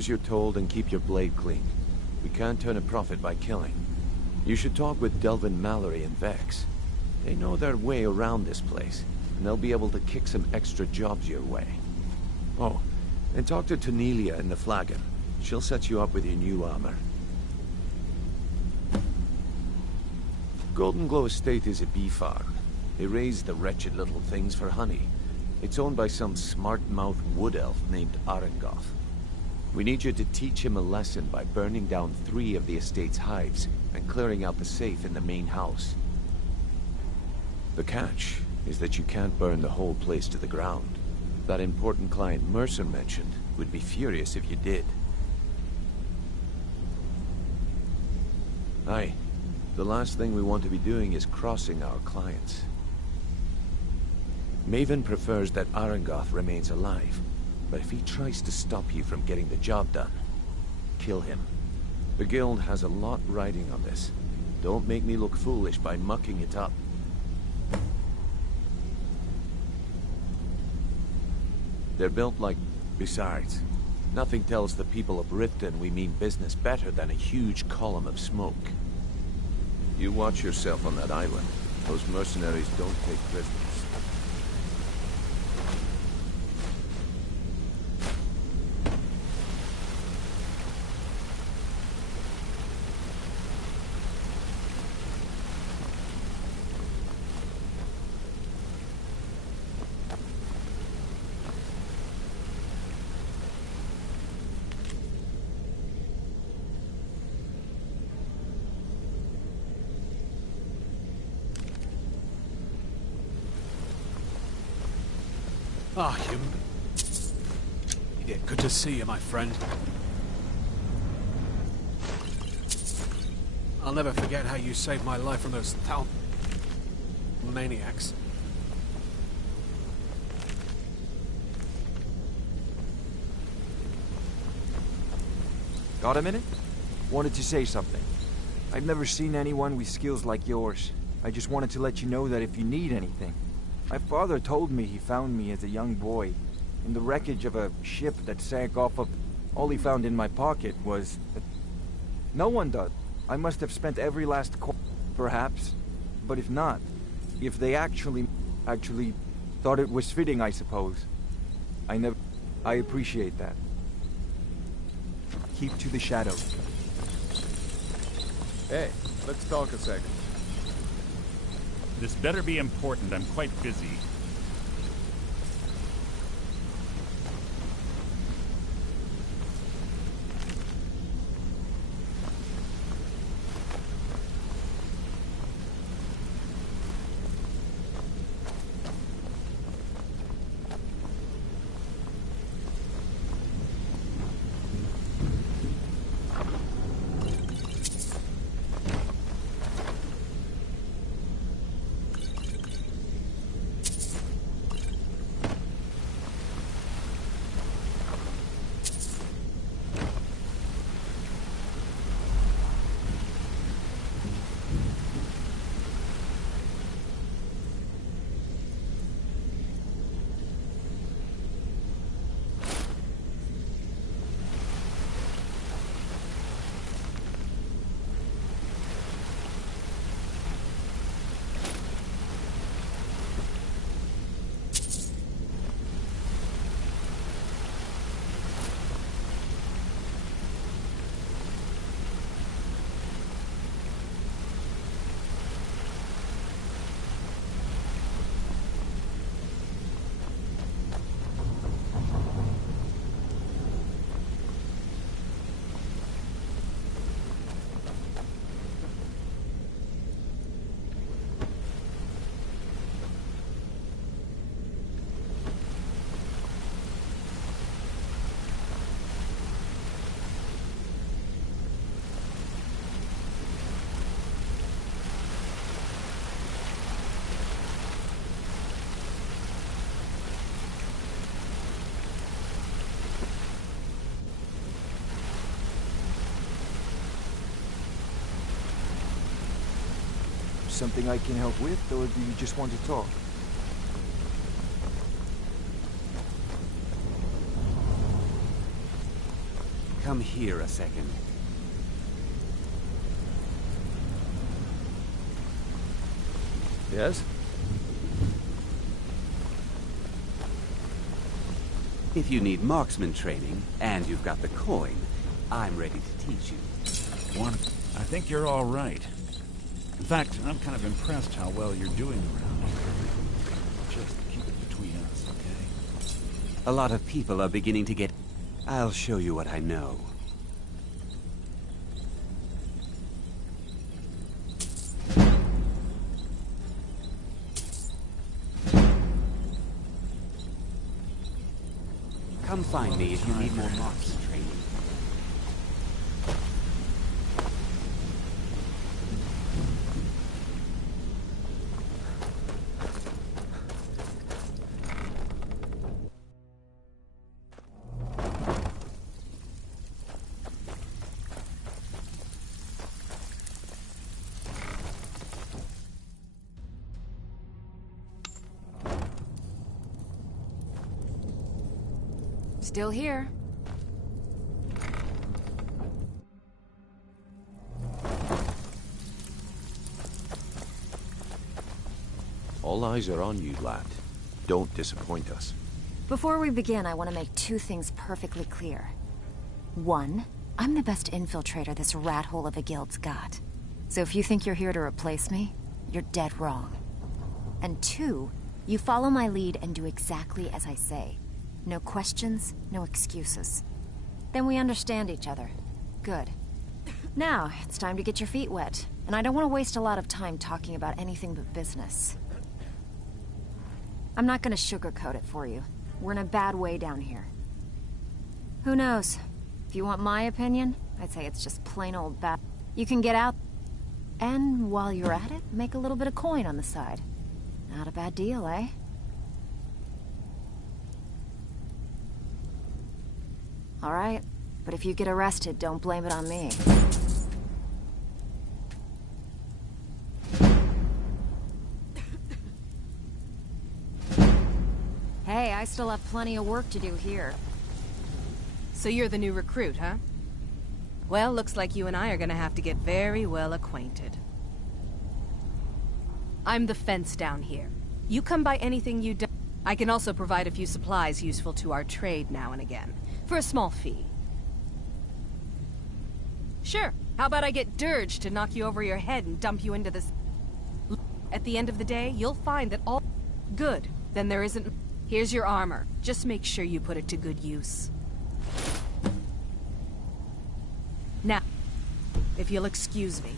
As you're told and keep your blade clean. We can't turn a profit by killing. You should talk with Delvin Mallory and Vex. They know their way around this place, and they'll be able to kick some extra jobs your way. Oh, and talk to Tanelia in the Flagon. She'll set you up with your new armor. Golden Glow Estate is a bee farm. They raise the wretched little things for honey. It's owned by some smart-mouthed wood elf named Arangoth. We need you to teach him a lesson by burning down 3 of the estate's hives and clearing out the safe in the main house. The catch is that you can't burn the whole place to the ground. That important client Mercer mentioned would be furious if you did. Aye. The last thing we want to be doing is crossing our clients. Maven prefers that Arangoth remains alive, but if he tries to stop you from getting the job done, kill him. The guild has a lot riding on this. Don't make me look foolish by mucking it up. They're built like... Besides, nothing tells the people of Riften we mean business better than a huge column of smoke. You watch yourself on that island. Those mercenaries don't take prisoners. Ah, yeah, good to see you, my friend. I'll never forget how you saved my life from those maniacs. Got a minute? Wanted to say something. I've never seen anyone with skills like yours. I just wanted to let you know that if you need anything. My father told me he found me as a young boy in the wreckage of a ship that sank off of... All he found in my pocket was... No one does. I must have spent every last perhaps. But if not, if they actually thought it was fitting, I suppose. I appreciate that. Keep to the shadows. Hey, let's talk a second. This better be important. I'm quite busy. Something I can help with, or do you just want to talk? Come here a second. Yes? If you need marksman training, and you've got the coin, I'm ready to teach you. One, I think you're all right. In fact, I'm kind of impressed how well you're doing around here. Just keep it between us, okay? A lot of people are beginning to get... I'll show you what I know. Come find me if you need more marksman training. Still here. All eyes are on you, lad. Don't disappoint us. Before we begin, I want to make two things perfectly clear. One, I'm the best infiltrator this rat hole of a guild's got. So if you think you're here to replace me, you're dead wrong. And two, you follow my lead and do exactly as I say. No questions, no excuses. Then we understand each other. Good. Now, it's time to get your feet wet. And I don't want to waste a lot of time talking about anything but business. I'm not gonna sugarcoat it for you. We're in a bad way down here. Who knows? If you want my opinion, I'd say it's just plain old bad. You can get out, and while you're at it, make a little bit of coin on the side. Not a bad deal, eh? All right, but if you get arrested, don't blame it on me. Hey, I still have plenty of work to do here. So you're the new recruit, huh? Well, looks like you and I are gonna have to get very well acquainted. I'm the fence down here. You come by anything you do. I can also provide a few supplies useful to our trade now and again, for a small fee. Sure, how about I get Dirge to knock you over your head and dump you into this... At the end of the day, you'll find that all... Good, then there isn't... Here's your armor. Just make sure you put it to good use. Now, if you'll excuse me.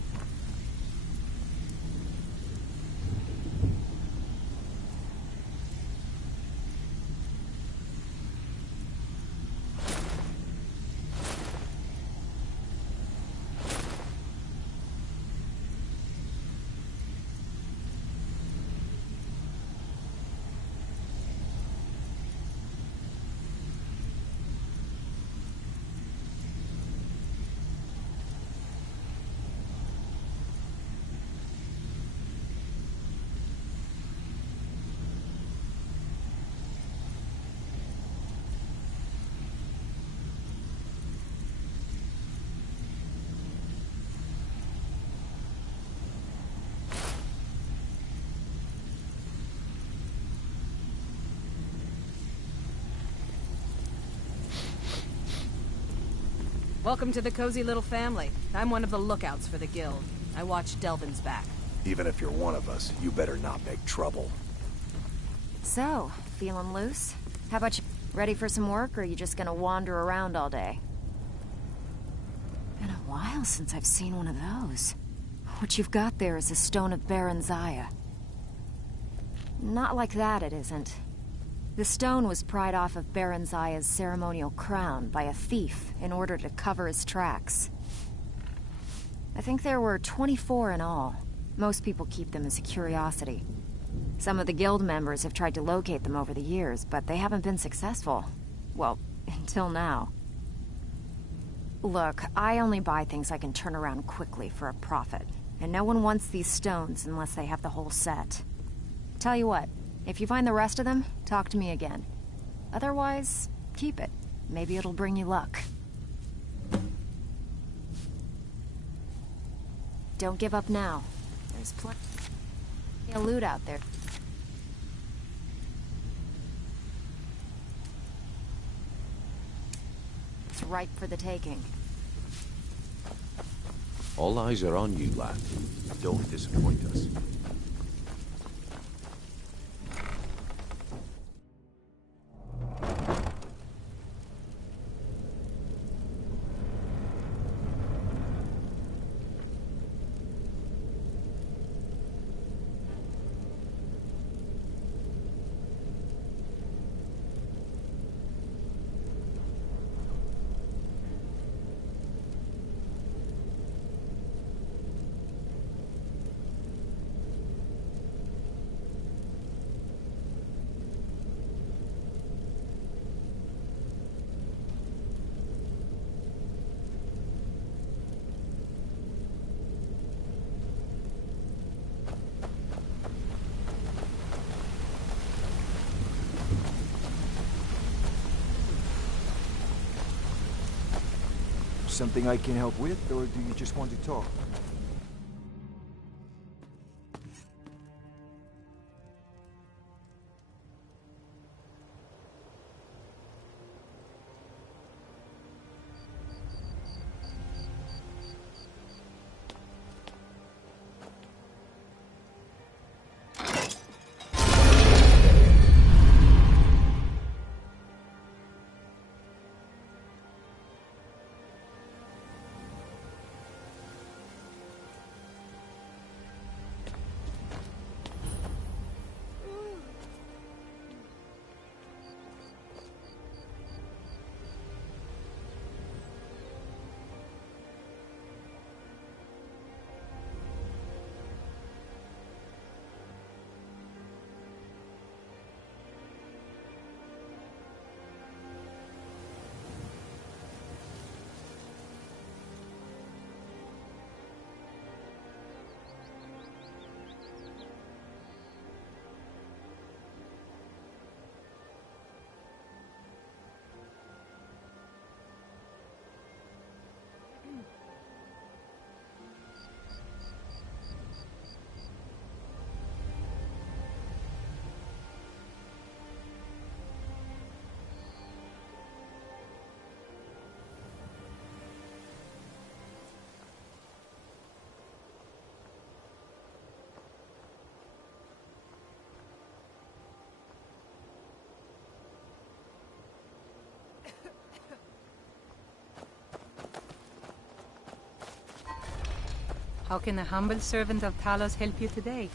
Welcome to the cozy little family. I'm one of the lookouts for the guild. I watch Delvin's back. Even if you're one of us, you better not make trouble. So, feeling loose? How about you? Ready for some work, or are you just gonna wander around all day? Been a while since I've seen one of those. What you've got there is a stone of Baron Zaya. Not like that, it isn't. The stone was pried off of Baron Zaya's ceremonial crown by a thief in order to cover his tracks. I think there were 24 in all. Most people keep them as a curiosity. Some of the guild members have tried to locate them over the years, but they haven't been successful. Well, until now. Look, I only buy things I can turn around quickly for a profit, and no one wants these stones unless they have the whole set. Tell you what, if you find the rest of them, talk to me again. Otherwise, keep it. Maybe it'll bring you luck. Don't give up now. There's plenty of loot out there. It's ripe for the taking. All eyes are on you, lad. Don't disappoint us. Something I can help with, or do you just want to talk? How can a humble servant of Talos help you today?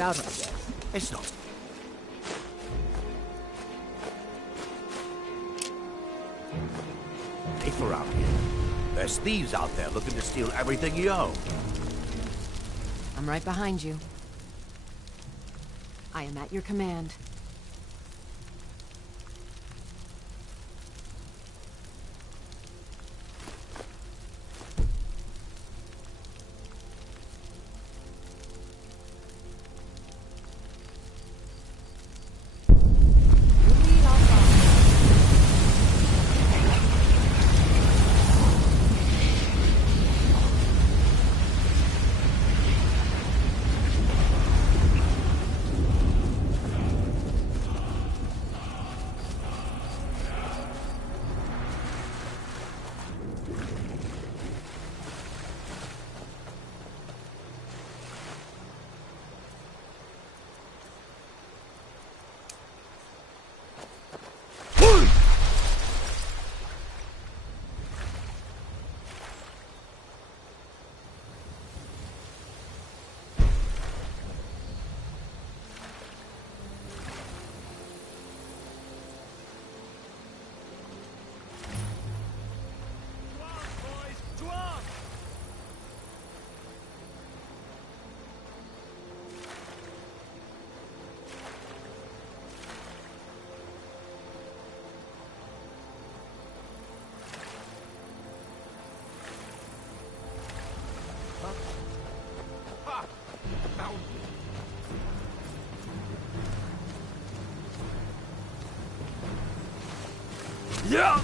Out, I guess. It's not. If safe around here. There's thieves out there looking to steal everything you own. I'm right behind you. I am at your command. Yeah!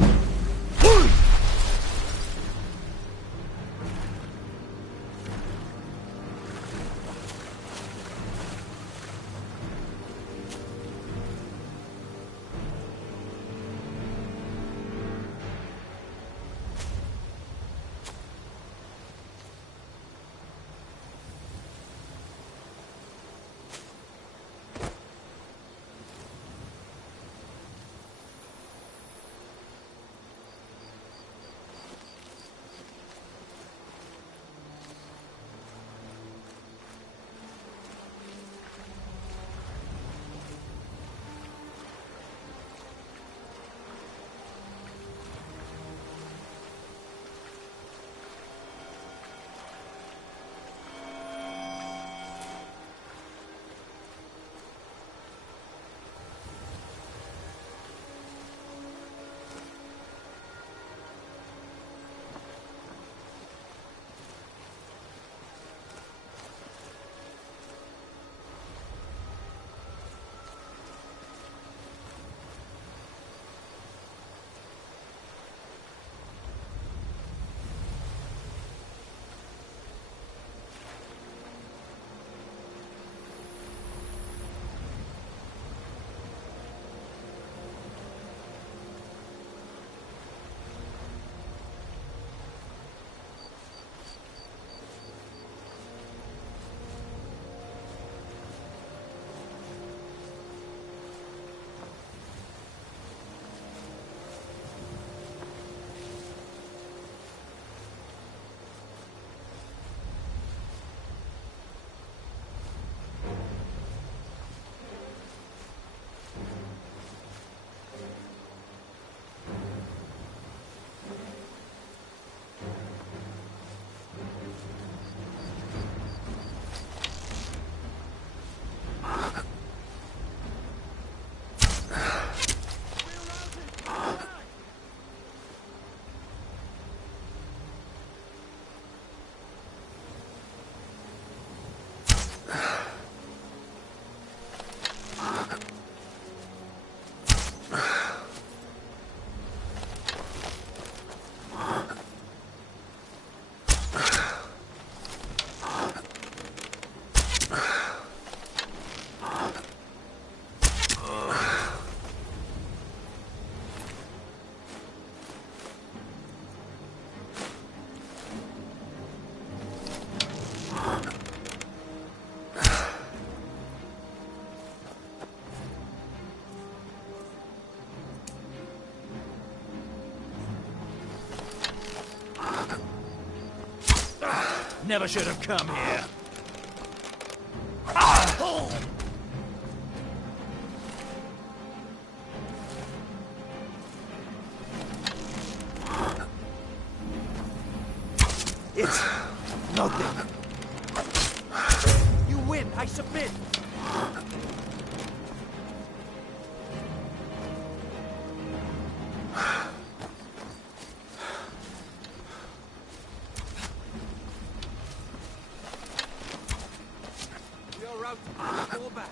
Never should have come here. It's nothing. You win. I submit. You're out. Go back.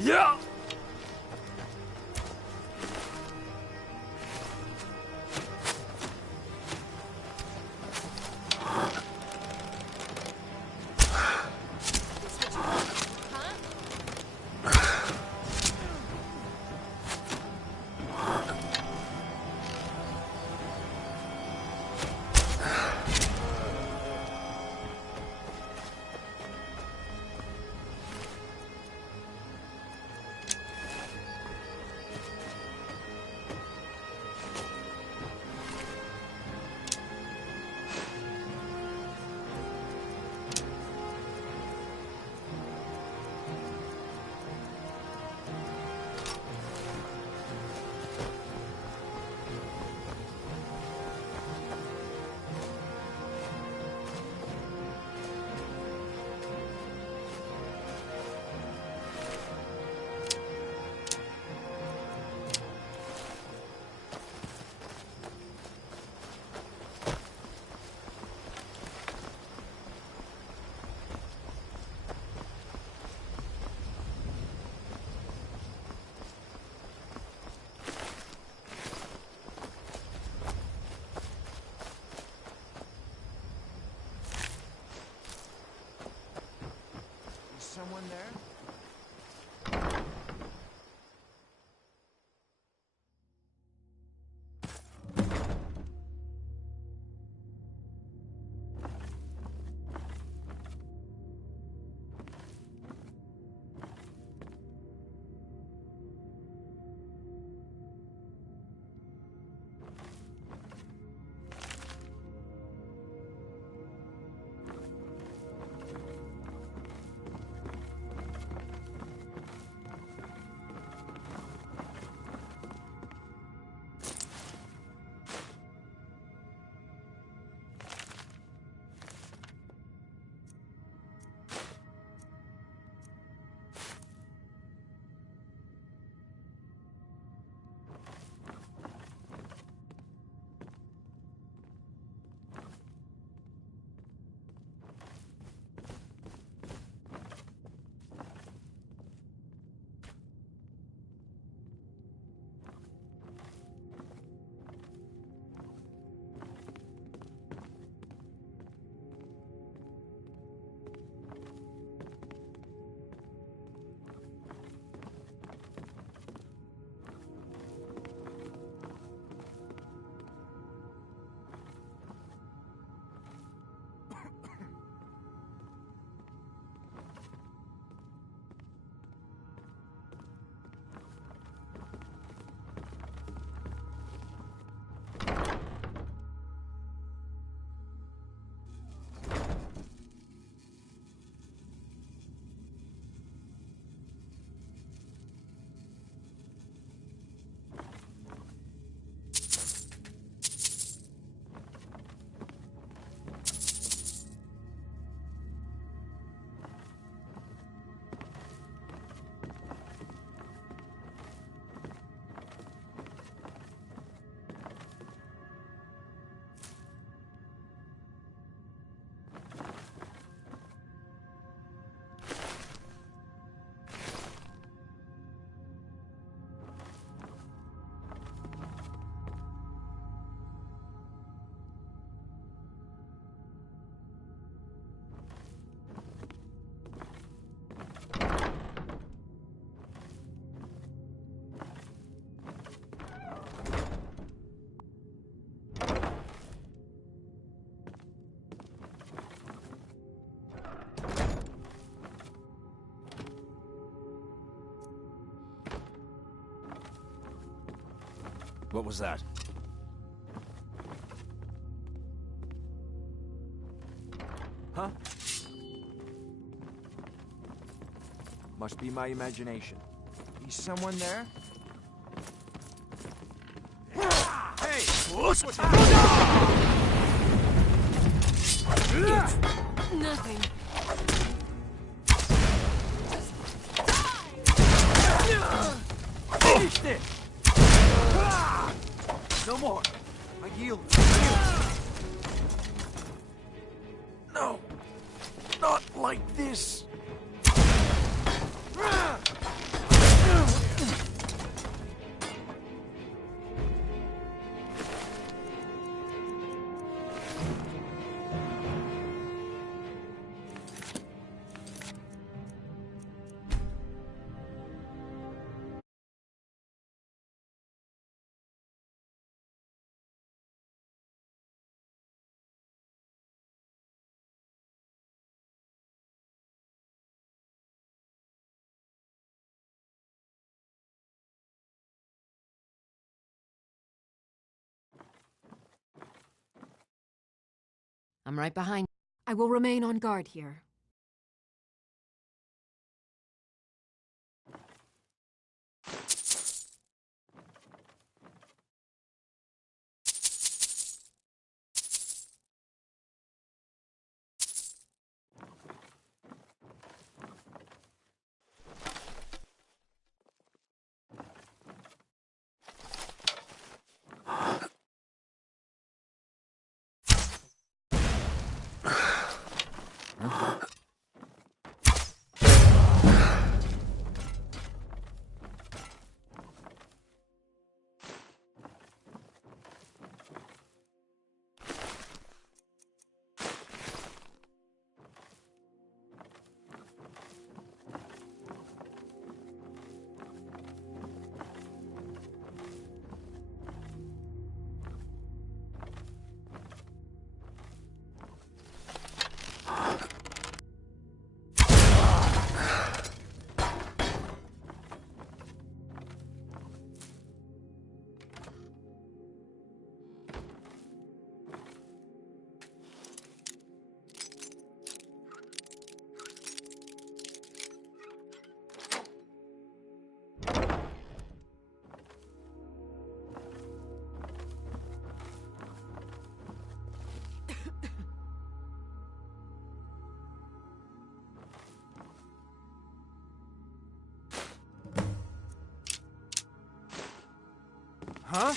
Yeah! Someone there? What was that? Huh? Must be my imagination. Is someone there? Hey! Nothing. Finished it! No more. I yield. No. Not like this. I'm right behind. I will remain on guard here. Huh?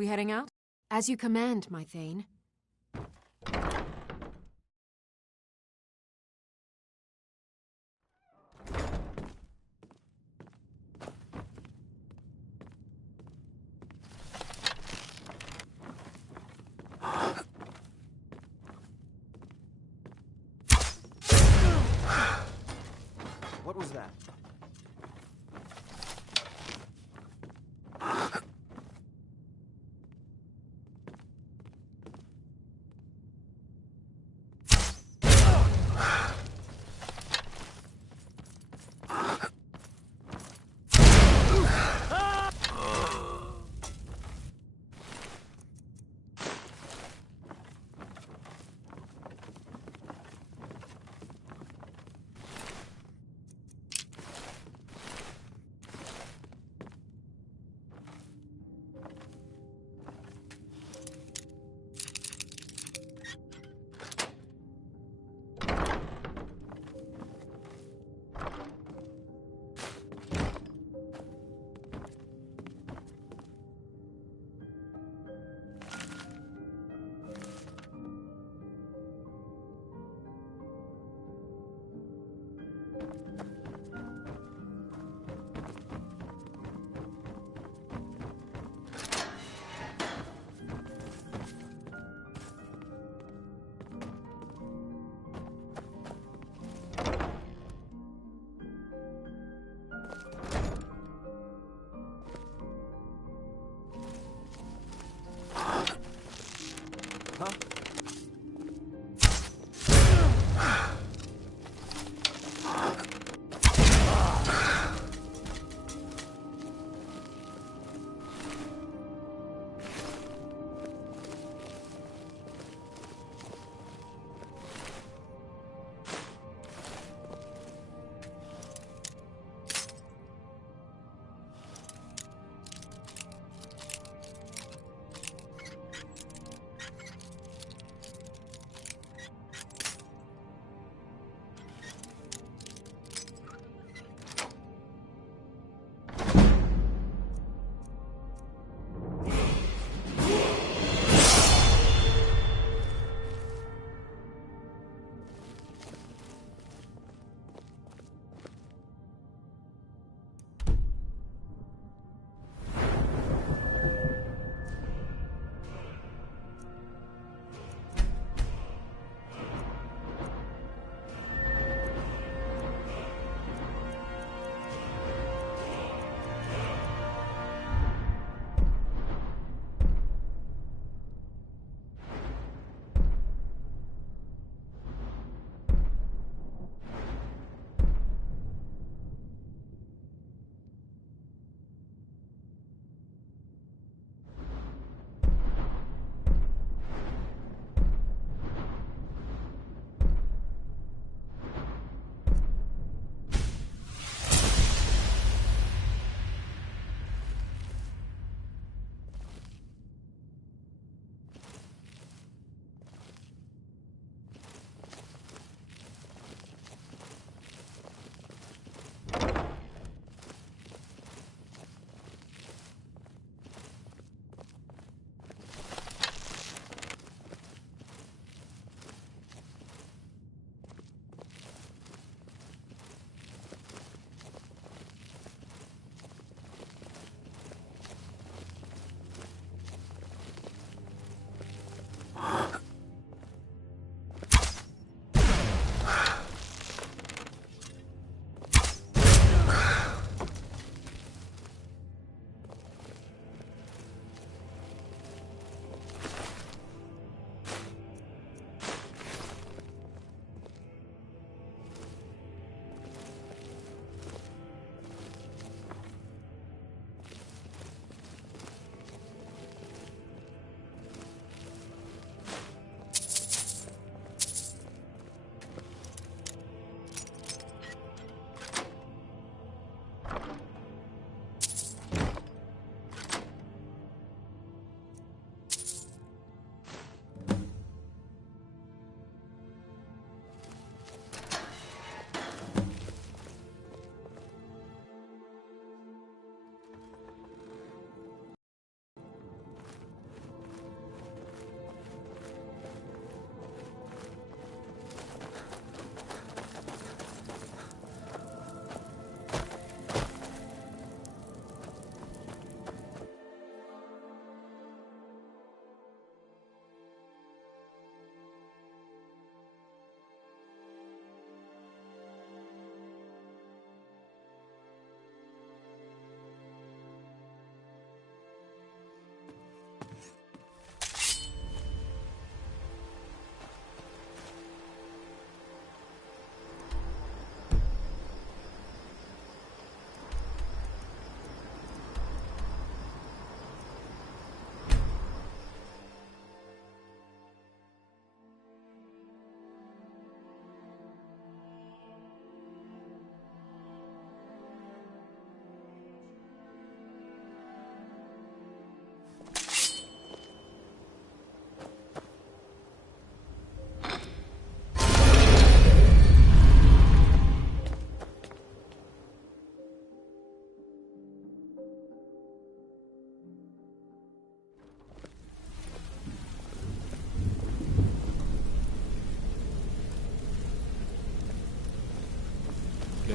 We heading out? As you command, my Thane. What was that?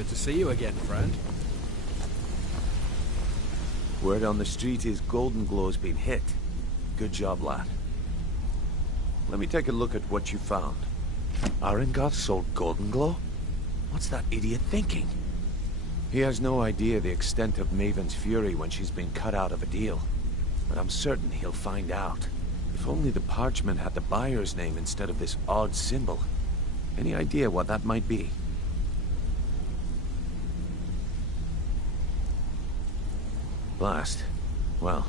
Good to see you again, friend. Word on the street is Golden Glow's been hit. Good job, lad. Let me take a look at what you found. Arengoth sold Golden Glow? What's that idiot thinking? He has no idea the extent of Maven's fury when she's been cut out of a deal. But I'm certain he'll find out. If only the parchment had the buyer's name instead of this odd symbol. Any idea what that might be? Blast. Well,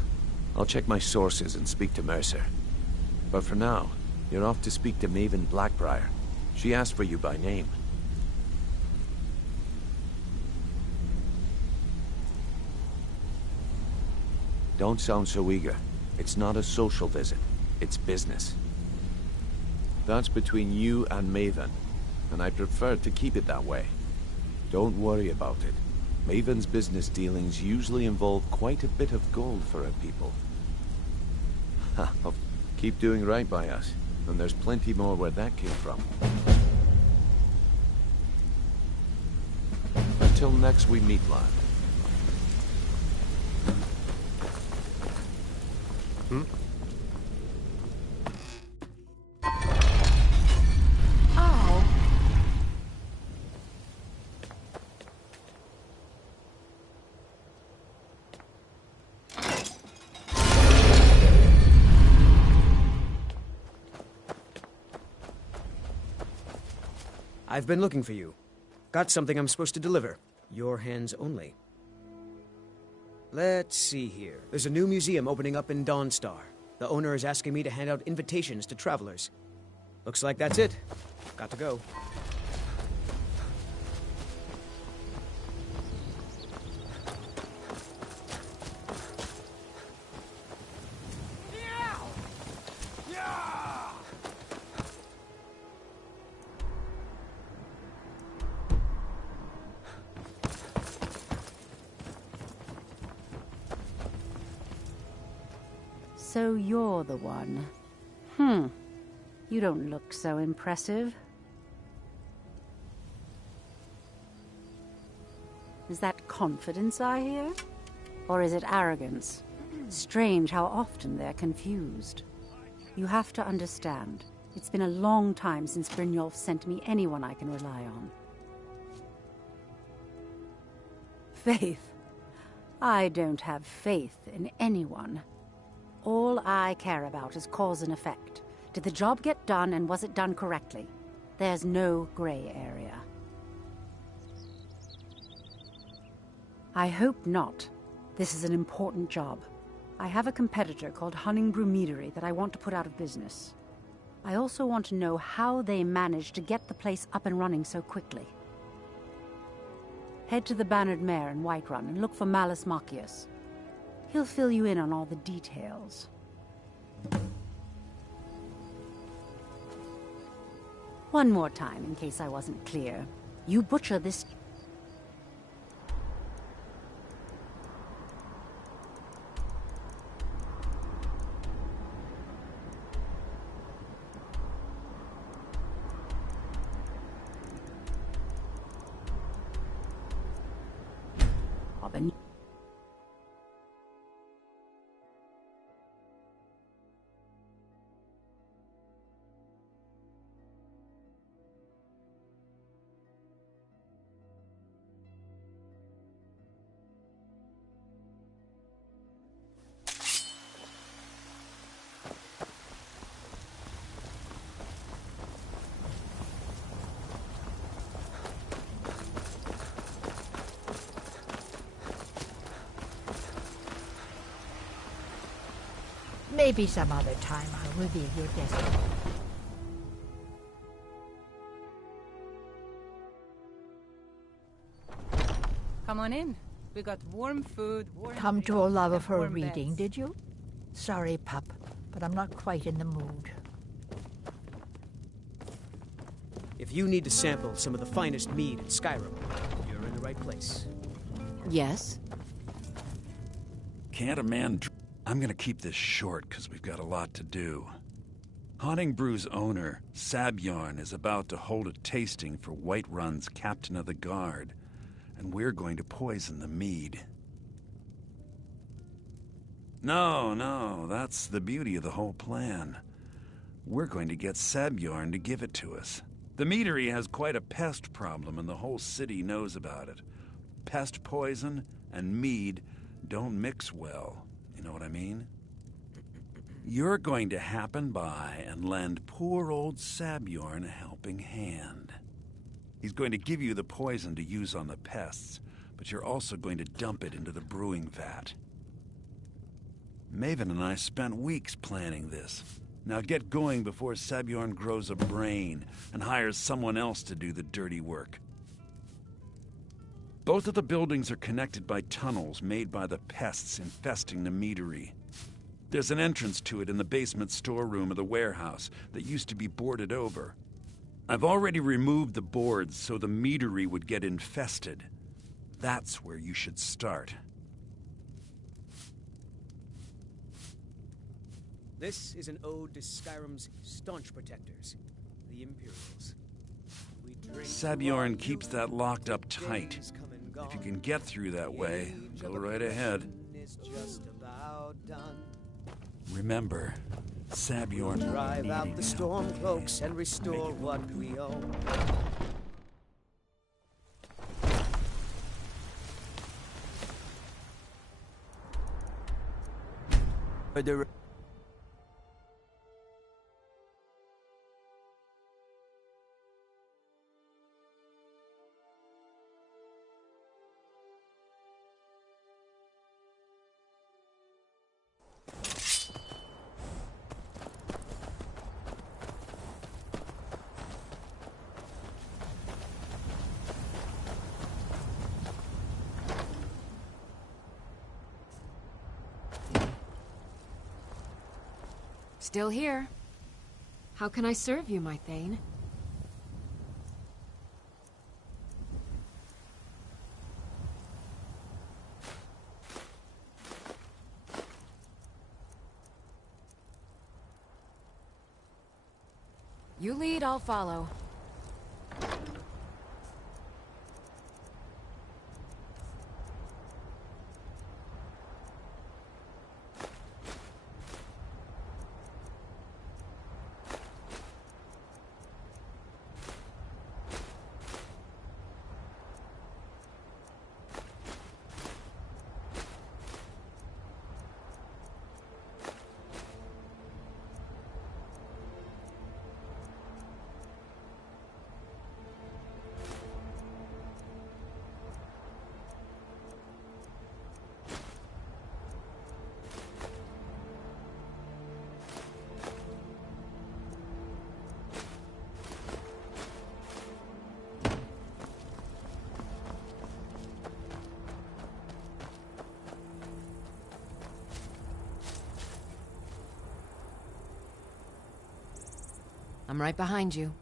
I'll check my sources and speak to Mercer. But for now, you're off to speak to Maven Blackbriar. She asked for you by name. Don't sound so eager. It's not a social visit. It's business. That's between you and Maven, and I prefer to keep it that way. Don't worry about it. Maven's business dealings usually involve quite a bit of gold for her people. Keep doing right by us, and there's plenty more where that came from. Until next we meet, lad. I've been looking for you. Got something I'm supposed to deliver. Your hands only. Let's see here. There's a new museum opening up in Dawnstar. The owner is asking me to hand out invitations to travelers. Looks like that's it. Got to go. So you're the one. You don't look so impressive. Is that confidence I hear? Or is it arrogance? Strange how often they're confused. You have to understand, it's been a long time since Brynjolf sent me anyone I can rely on. Faith? I don't have faith in anyone. All I care about is cause and effect. Did the job get done, and was it done correctly? There's no gray area. I hope not. This is an important job. I have a competitor called Hunningbrew Meadery that I want to put out of business. I also want to know how they managed to get the place up and running so quickly. Head to the Bannered Mare in Whiterun and look for Malus Machius. He'll fill you in on all the details. One more time, in case I wasn't clear. You butcher this... Maybe some other time I'll reveal your destiny. Come on in. We got warm food, warm Come to a love of her warm reading, beds. did you? Sorry, pup, but I'm not quite in the mood. If you need to sample some of the finest mead in Skyrim, you're in the right place. Yes? Can't a man... I'm gonna keep this short, because we've got a lot to do. Honningbrew's owner, Sabjorn, is about to hold a tasting for Whiterun's Captain of the Guard. and we're going to poison the mead. No, that's the beauty of the whole plan. We're going to get Sabjorn to give it to us. The meadery has quite a pest problem, and the whole city knows about it. Pest poison and mead don't mix well. You know what I mean? You're going to happen by and lend poor old Sabjorn a helping hand. He's going to give you the poison to use on the pests, but you're also going to dump it into the brewing vat. Maven and I spent weeks planning this. Now get going before Sabjorn grows a brain and hires someone else to do the dirty work. Both of the buildings are connected by tunnels made by the pests infesting the meadery. There's an entrance to it in the basement storeroom of the warehouse that used to be boarded over. I've already removed the boards so the meadery would get infested. That's where you should start. This is an ode to Skyrim's staunch protectors, the Imperials. Sabjorn keeps that locked up tight. If you can get through that way, go right ahead. Remember, Sabjorn will drive need out the storm cloaks and restore what we own. Still here. How can I serve you, my Thane? You lead, I'll follow. I'm right behind you.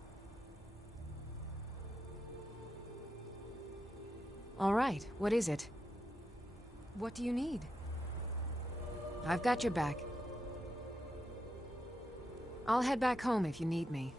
All right, what is it? What do you need? I've got your back. I'll head back home if you need me.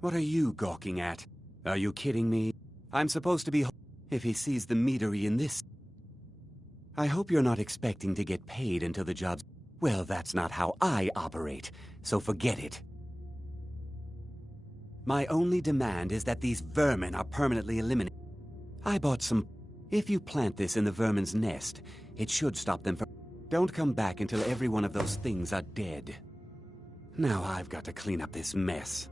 What are you gawking at? Are you kidding me? I'm supposed to be if he sees the meadery in this. I hope you're not expecting to get paid until the job's... Well, that's not how I operate, so forget it. My only demand is that these vermin are permanently eliminated. I bought some... If you plant this in the vermin's nest, it should stop them from... Don't come back until every one of those things are dead. Now I've got to clean up this mess.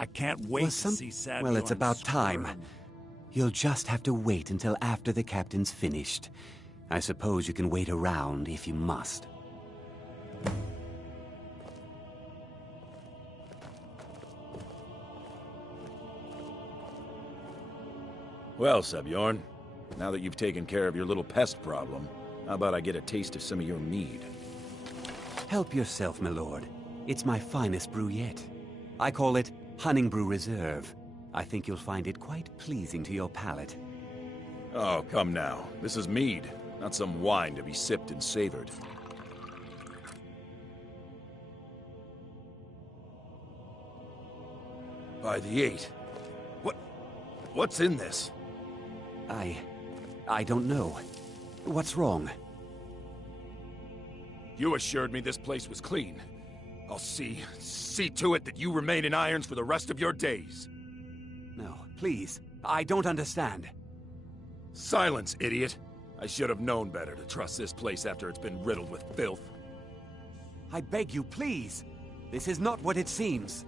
I can't wait to see Savior. Well, it's about time. You'll just have to wait until after the captain's finished. I suppose you can wait around if you must. Well, Sebjorn, now that you've taken care of your little pest problem, how about I get a taste of some of your mead? Help yourself, my lord. It's my finest brew yet. I call it Honningbrew Reserve. I think you'll find it quite pleasing to your palate. Oh, come now. This is mead, not some wine to be sipped and savored. By the 8. What's in this? I don't know. What's wrong? You assured me this place was clean. I'll see to it that you remain in irons for the rest of your days. No, please. I don't understand. Silence, idiot. I should have known better to trust this place after it's been riddled with filth. I beg you, please. This is not what it seems.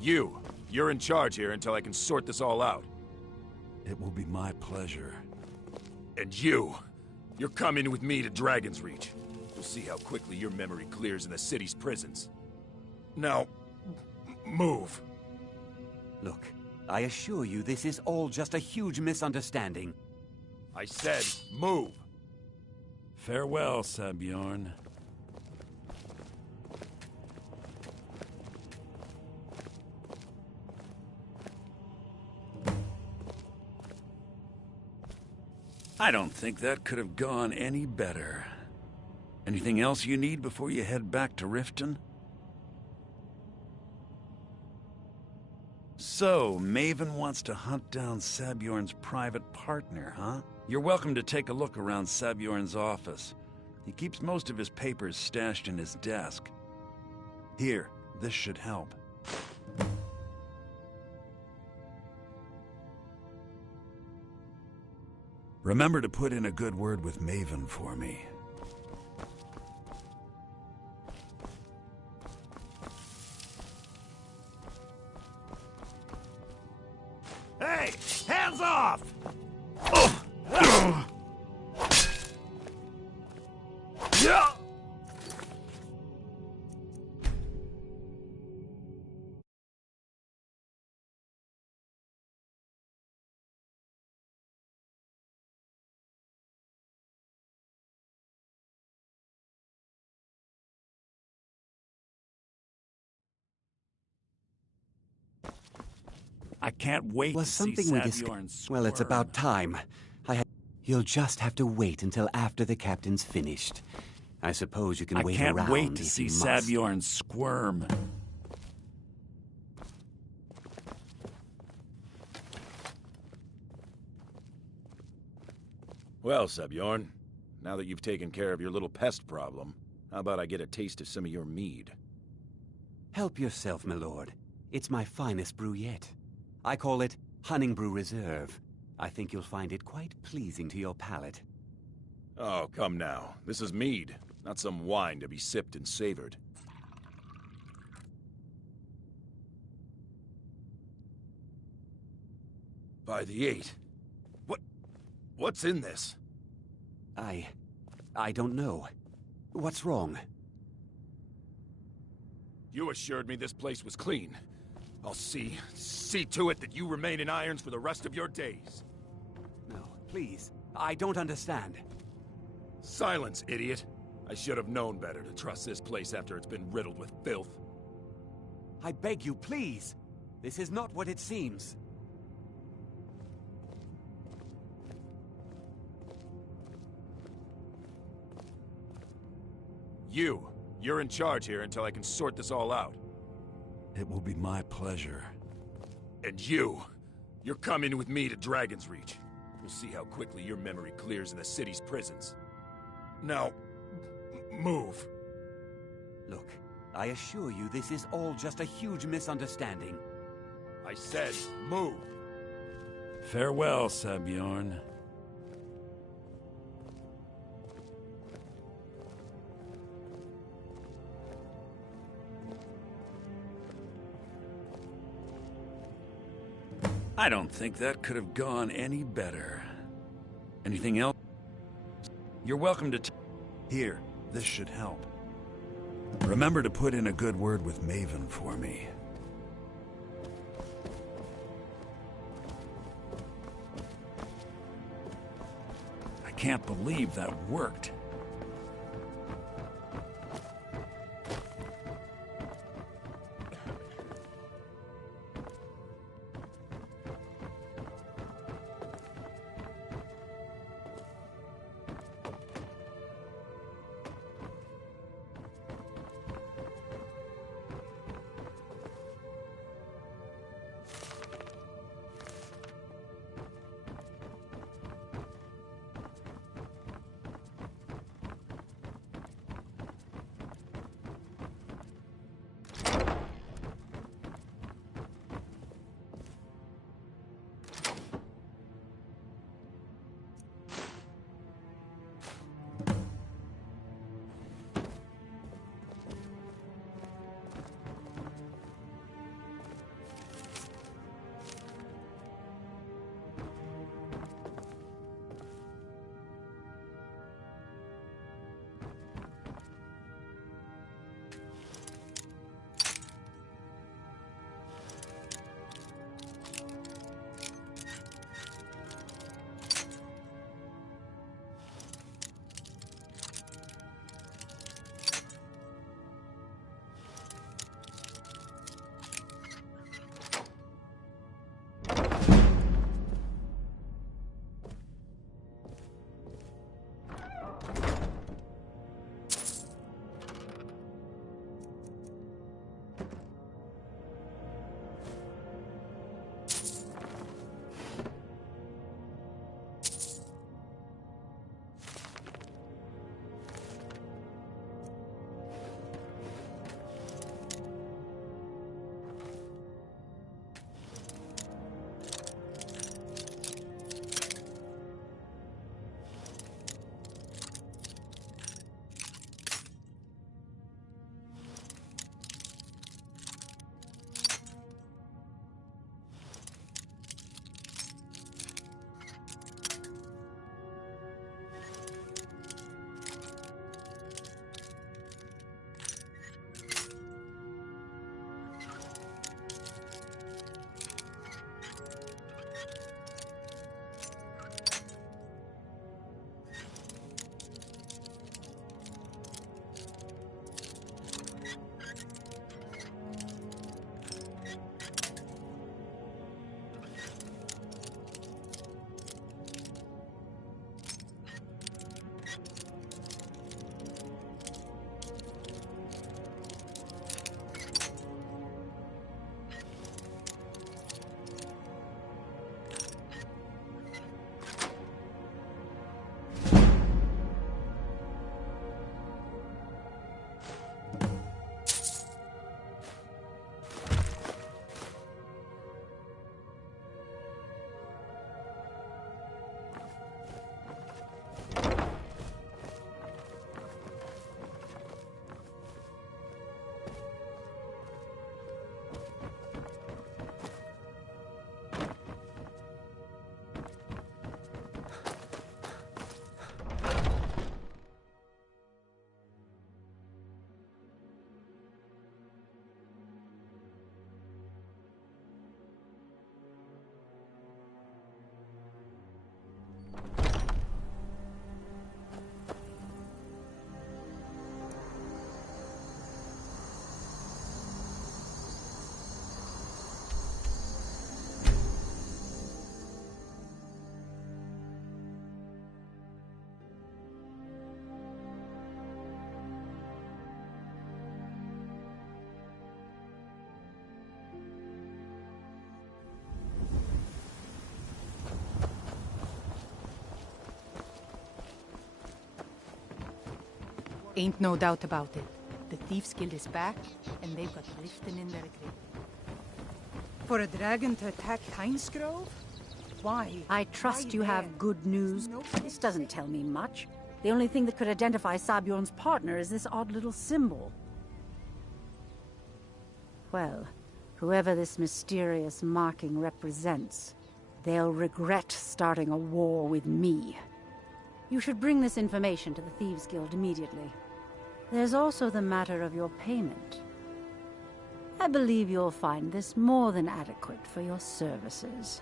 You're in charge here until I can sort this all out. It will be my pleasure. And you're coming with me to Dragon's Reach. We'll see how quickly your memory clears in the city's prisons. Now, move. Look, I assure you this is all just a huge misunderstanding. I said, move. Farewell, Sebjorn. I don't think that could have gone any better. Anything else you need before you head back to Riften? So, Maven wants to hunt down Sabjorn's private partner, huh? You're welcome to take a look around Sabjorn's office. He keeps most of his papers stashed in his desk. Here, this should help. Remember to put in a good word with Maven for me. Hey! Hands off! Yeah! I can't wait to see Sabjorn squirm. Well, it's about time. You'll just have to wait until after the captain's finished. I suppose you can wait around. I can't wait to see if you must. Sabjorn squirm. Well, Sebjorn, now that you've taken care of your little pest problem, how about I get a taste of some of your mead? Help yourself, my lord. It's my finest brew yet. I call it Honningbrew Reserve. I think you'll find it quite pleasing to your palate. Oh, come now. This is mead, not some wine to be sipped and savored. By the 8. What's in this? I don't know. What's wrong? You assured me this place was clean. I'll see to it that you remain in irons for the rest of your days. No, please. I don't understand. Silence, idiot. I should have known better to trust this place after it's been riddled with filth. I beg you, please. This is not what it seems. You're in charge here until I can sort this all out. It will be my pleasure. And you're coming with me to Dragon's Reach. We'll see how quickly your memory clears in the city's prisons. Now, move. Look, I assure you this is all just a huge misunderstanding. I said, move. Farewell, Sabjorn. I don't think that could have gone any better. Anything else? You're welcome to Here, this should help. Remember to put in a good word with Maven for me. I can't believe that worked. Ain't no doubt about it. The Thieves Guild is back, and they've got Riften in their grip. For a dragon to attack Heinz Grove? Why? I trust you have good news. This doesn't tell me much. The only thing that could identify Sabjorn's partner is this odd little symbol. Well, Whoever this mysterious marking represents, they'll regret starting a war with me. You should bring this information to the Thieves Guild immediately. There's also the matter of your payment. I believe you'll find this more than adequate for your services.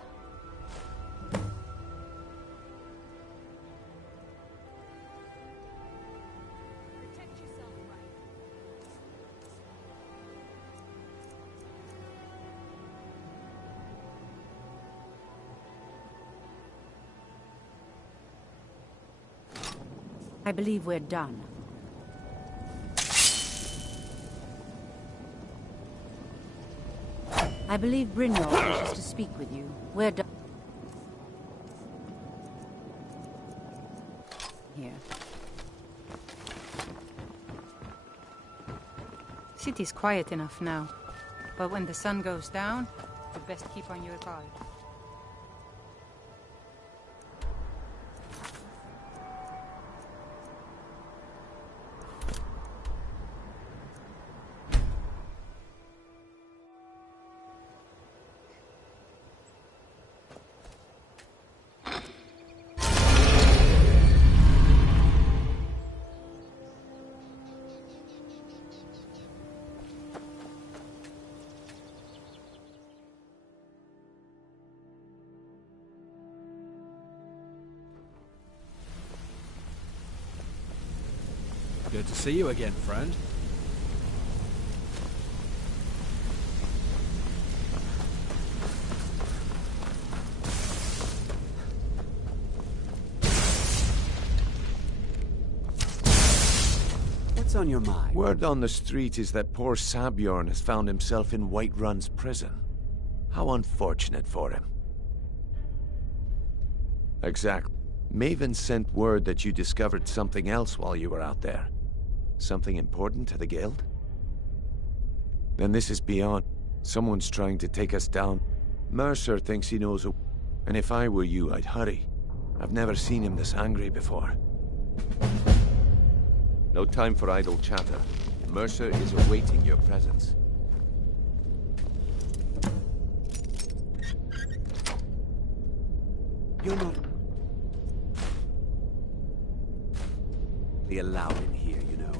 I believe we're done. I believe Brynjolf wishes to speak with you. We're done. Here. City's quiet enough now, but when the sun goes down, you best keep on your guard. Good to see you again, friend. What's on your mind? Word on the street is that poor Sabjorn has found himself in Whiterun's prison. How unfortunate for him. Exactly. Maven sent word that you discovered something else while you were out there. Something important to the Guild? Then this is beyond. Someone's trying to take us down. Mercer thinks he knows it, and if I were you, I'd hurry. I've never seen him this angry before. No time for idle chatter. Mercer is awaiting your presence. You're not allowed in here, you know.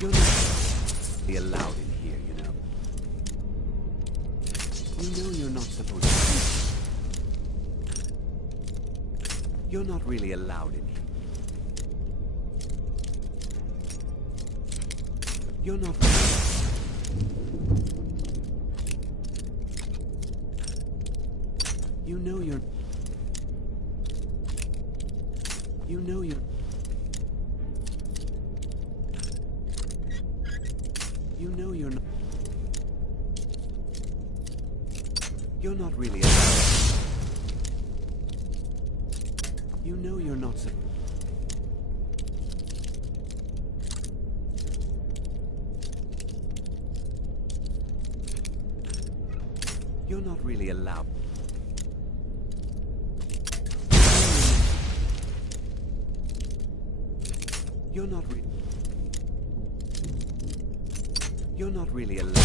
You're not allowed in here, you know. You know you're not supposed to be. You're not really allowed in here. You're not. You know you're... You know you're... You know you're not... You're not really allowed. You know you're not... You're not really allowed. You're not really allowed.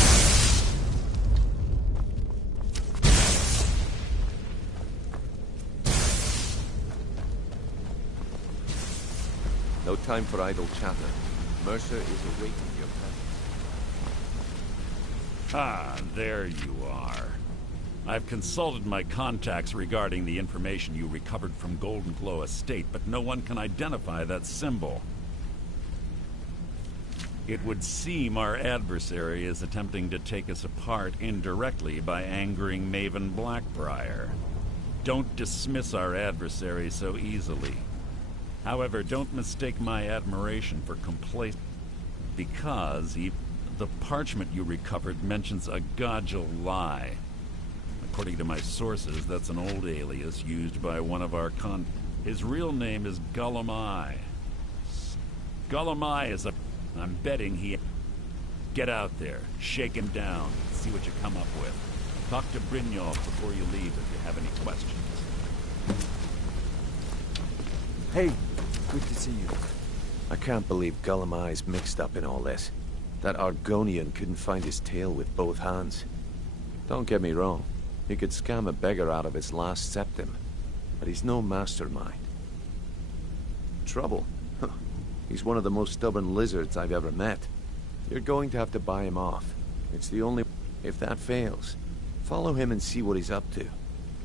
No time for idle chatter. Mercer is awaiting your presence. Ah, there you are. I've consulted my contacts regarding the information you recovered from Golden Glow Estate, but no one can identify that symbol. It would seem our adversary is attempting to take us apart indirectly by angering Maven Blackbriar. Don't dismiss our adversary so easily. However, don't mistake my admiration for complacency, because the parchment you recovered mentions a Godjal lie. According to my sources, that's an old alias used by one of our His real name is Gullumai. Gullumai is a... I'm betting he... Get out there, shake him down, see what you come up with. Talk to Brynjolf before you leave if you have any questions. Hey, good to see you. I can't believe Gullum mixed up in all this. That Argonian couldn't find his tail with both hands. Don't get me wrong, he could scam a beggar out of his last septim, but he's no mastermind. Trouble? He's one of the most stubborn lizards I've ever met. You're going to have to buy him off. It's the only... If that fails, follow him and see what he's up to.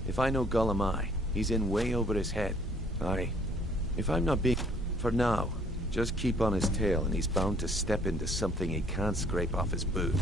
If I know Gullum, he's in way over his head. Aye. If I'm not being... For now, just keep on his tail and he's bound to step into something he can't scrape off his boot.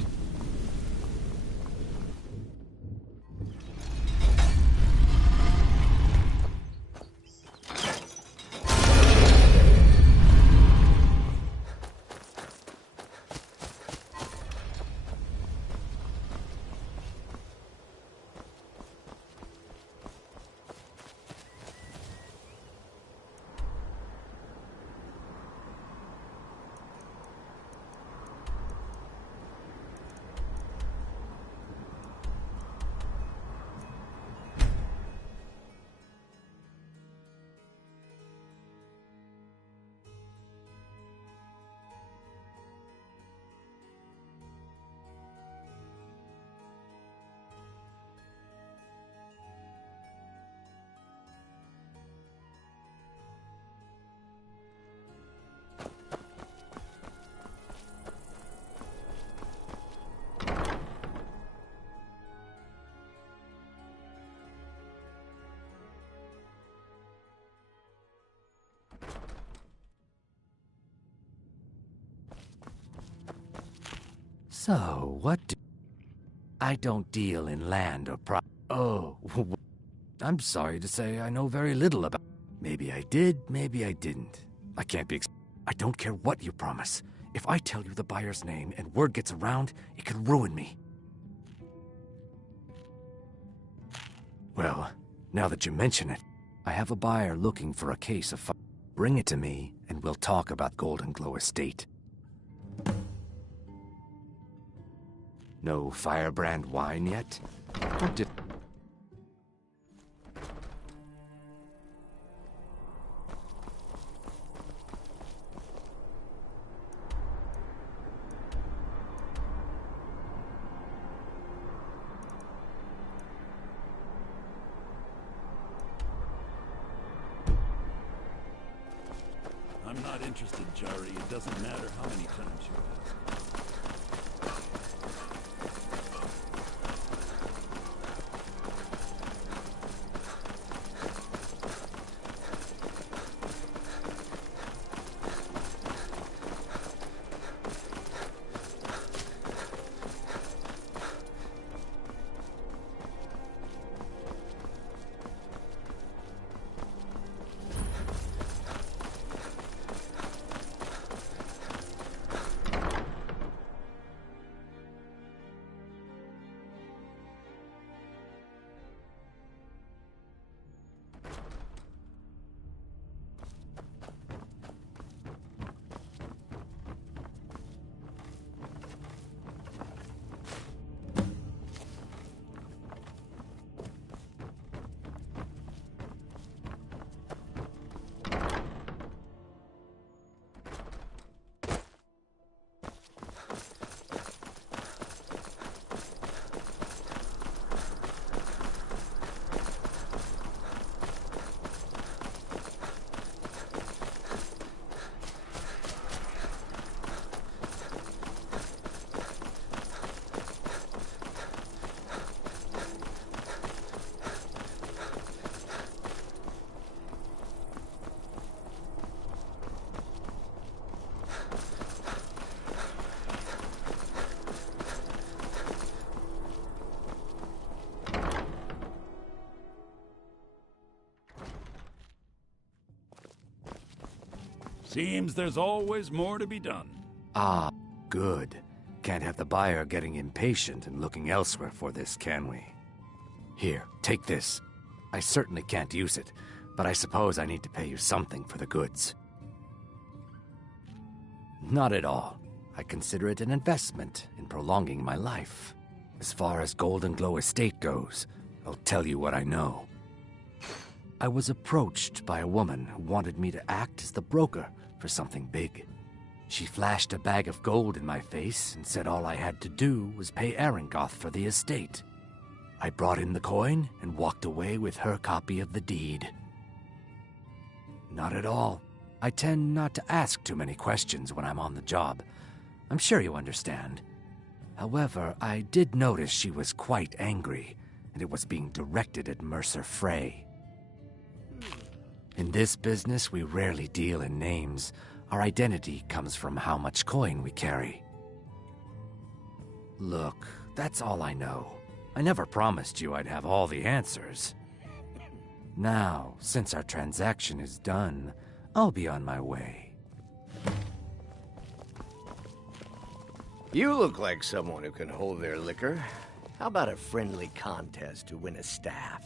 So, what do... I don't deal in land or Oh, I'm sorry to say I know very little about... Maybe I did, maybe I didn't. I can't be... I don't care what you promise. If I tell you the buyer's name and word gets around, it could ruin me. Well, now that you mention it, I have a buyer looking for a case of... Bring it to me, and we'll talk about Golden Glow Estate. No firebrand wine yet? Or did... I'm not interested, Jari. It doesn't matter how many times you ask. Seems there's always more to be done. Ah, good. Can't have the buyer getting impatient and looking elsewhere for this, can we? Here, take this. I certainly can't use it, but I suppose I need to pay you something for the goods. Not at all. I consider it an investment in prolonging my life. As far as Golden Glow Estate goes, I'll tell you what I know. I was approached by a woman who wanted me to act as the broker for something big. She flashed a bag of gold in my face and said all I had to do was pay Arengoth for the estate. I brought in the coin and walked away with her copy of the deed. Not at all. I tend not to ask too many questions when I'm on the job. I'm sure you understand. However, I did notice she was quite angry, and it was being directed at Mercer Frey. In this business, we rarely deal in names. Our identity comes from how much coin we carry. Look, that's all I know. I never promised you I'd have all the answers. Now, since our transaction is done, I'll be on my way. You look like someone who can hold their liquor. How about a friendly contest to win a staff?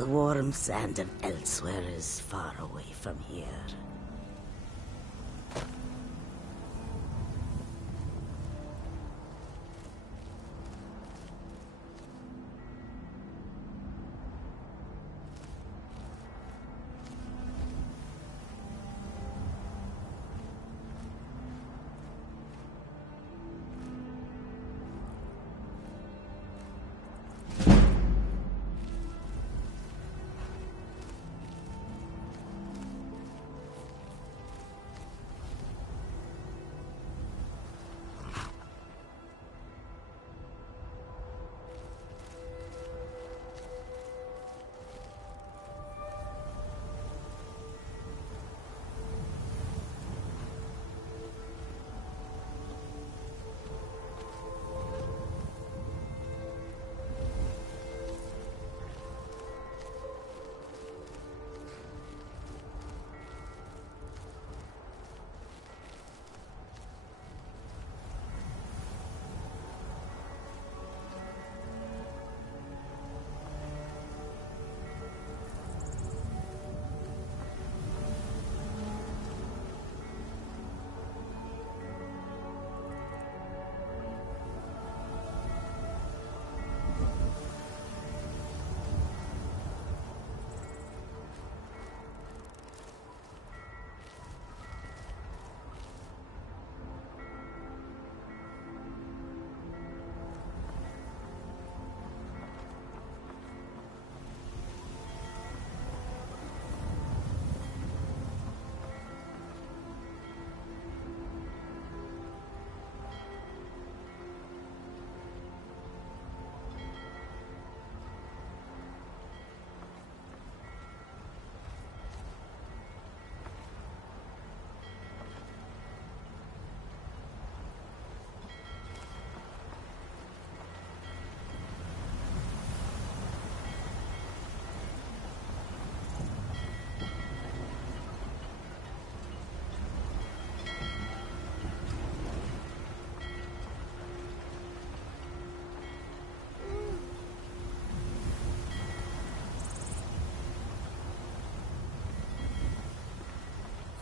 The warm sand of elsewhere is far away from here.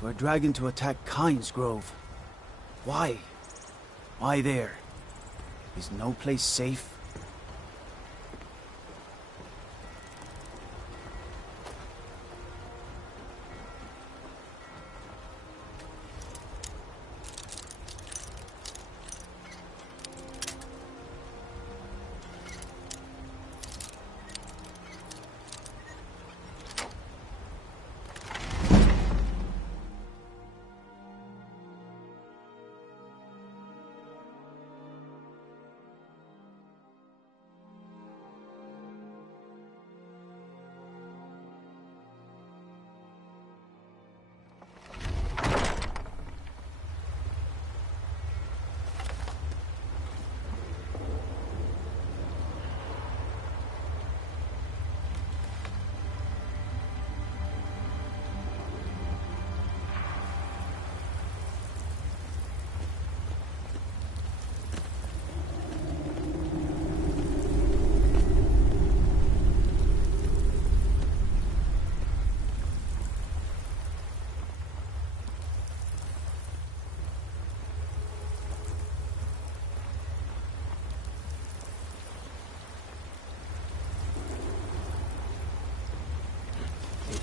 For a dragon to attack Kynes Grove. Why? Why there? Is no place safe?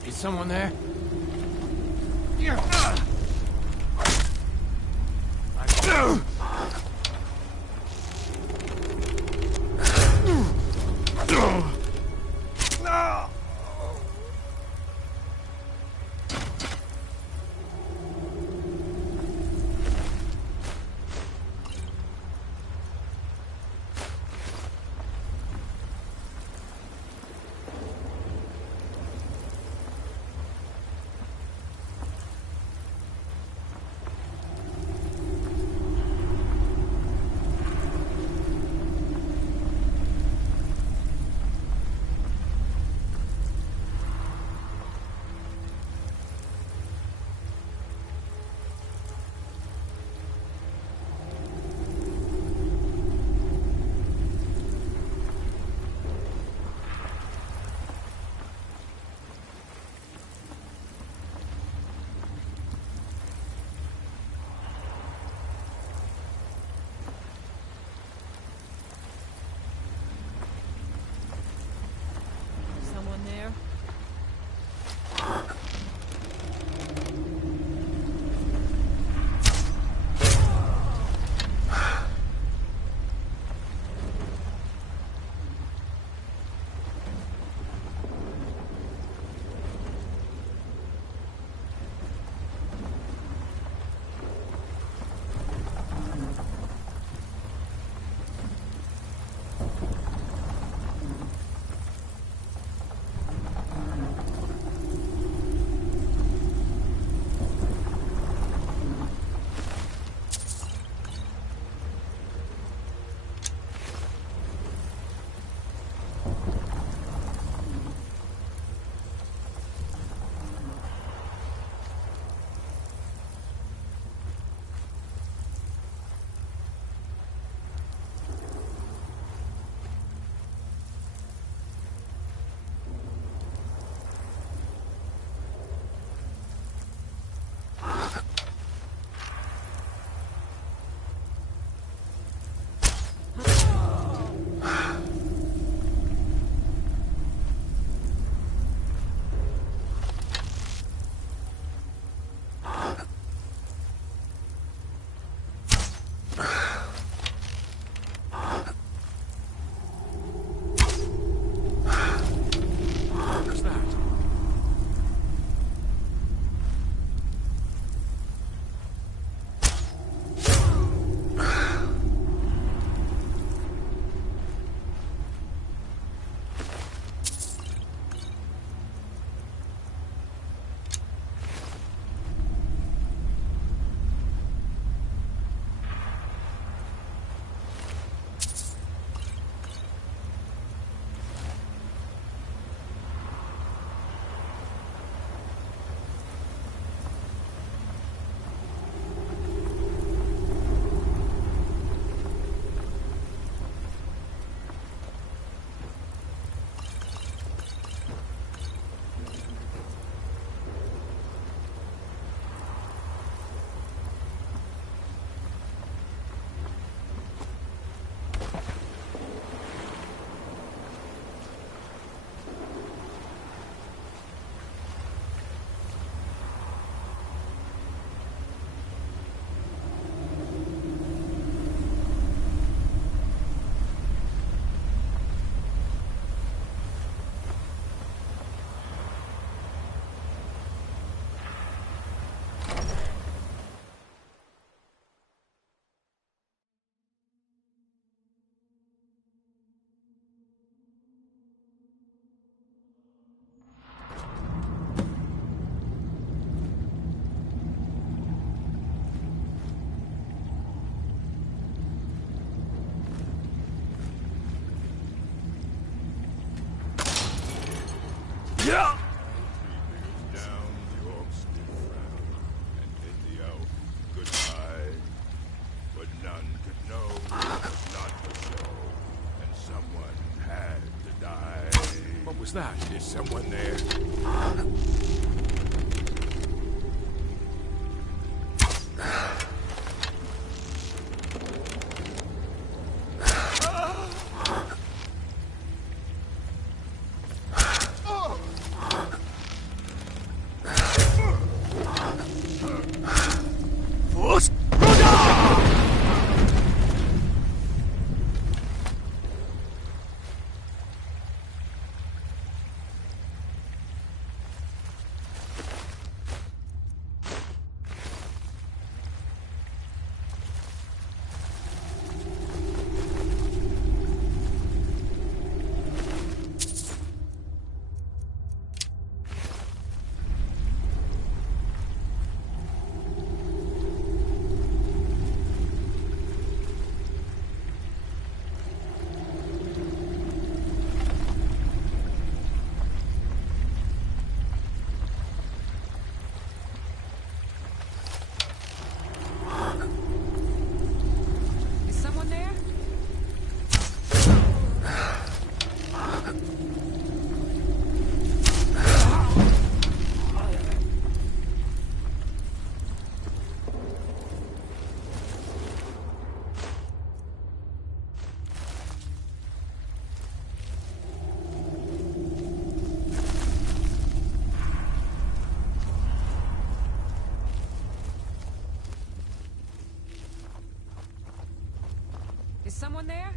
Is someone there? that? Is someone there? Is someone there?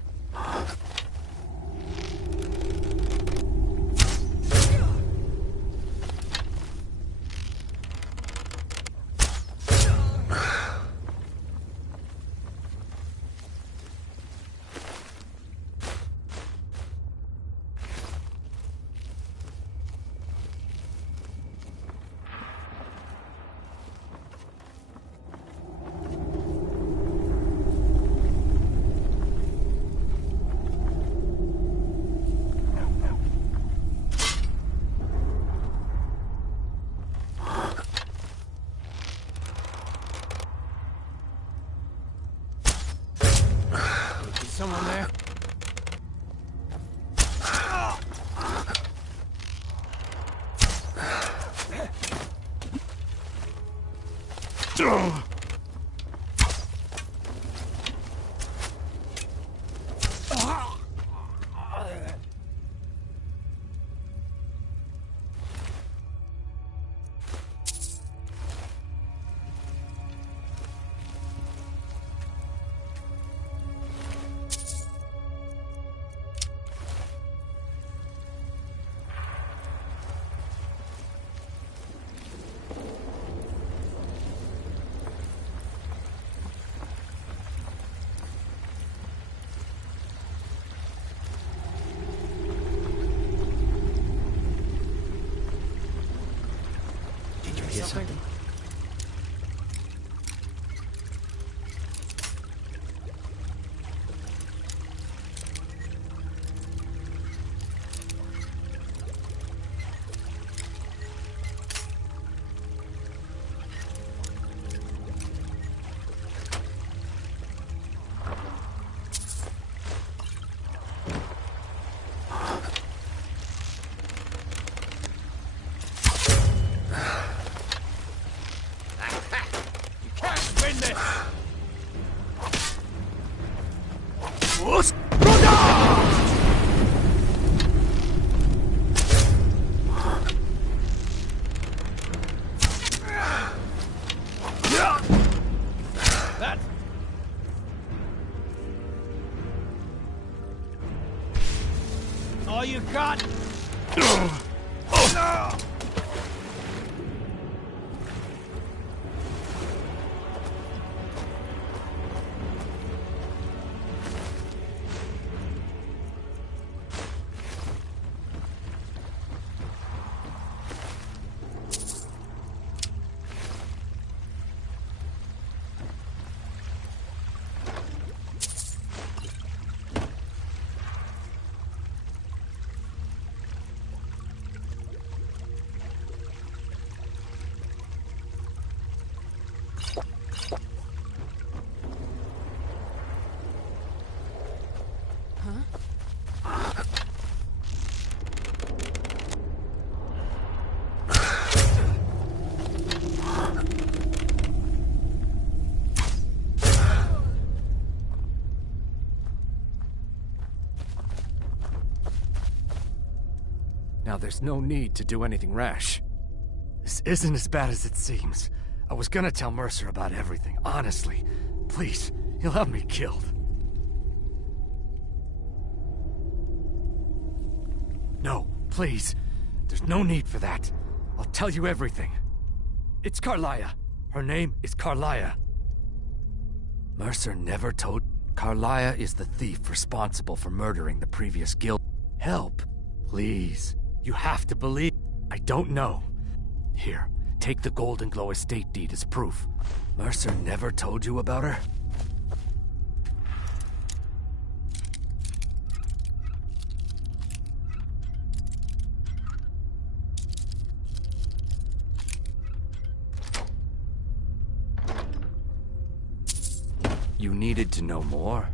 Someone there? Hear something? All you got? now, there's no need to do anything rash. This isn't as bad as it seems. I was gonna tell Mercer about everything, honestly. Please, he'll have me killed. No, please. There's no need for that. I'll tell you everything. It's Carlia. Her name is Carlia. Mercer never told... Carlia is the thief responsible for murdering the previous guild. Help. Please. You have to believe... I don't know. Here, take the Golden Glow estate deed as proof. Mercer never told you about her? You needed to know more?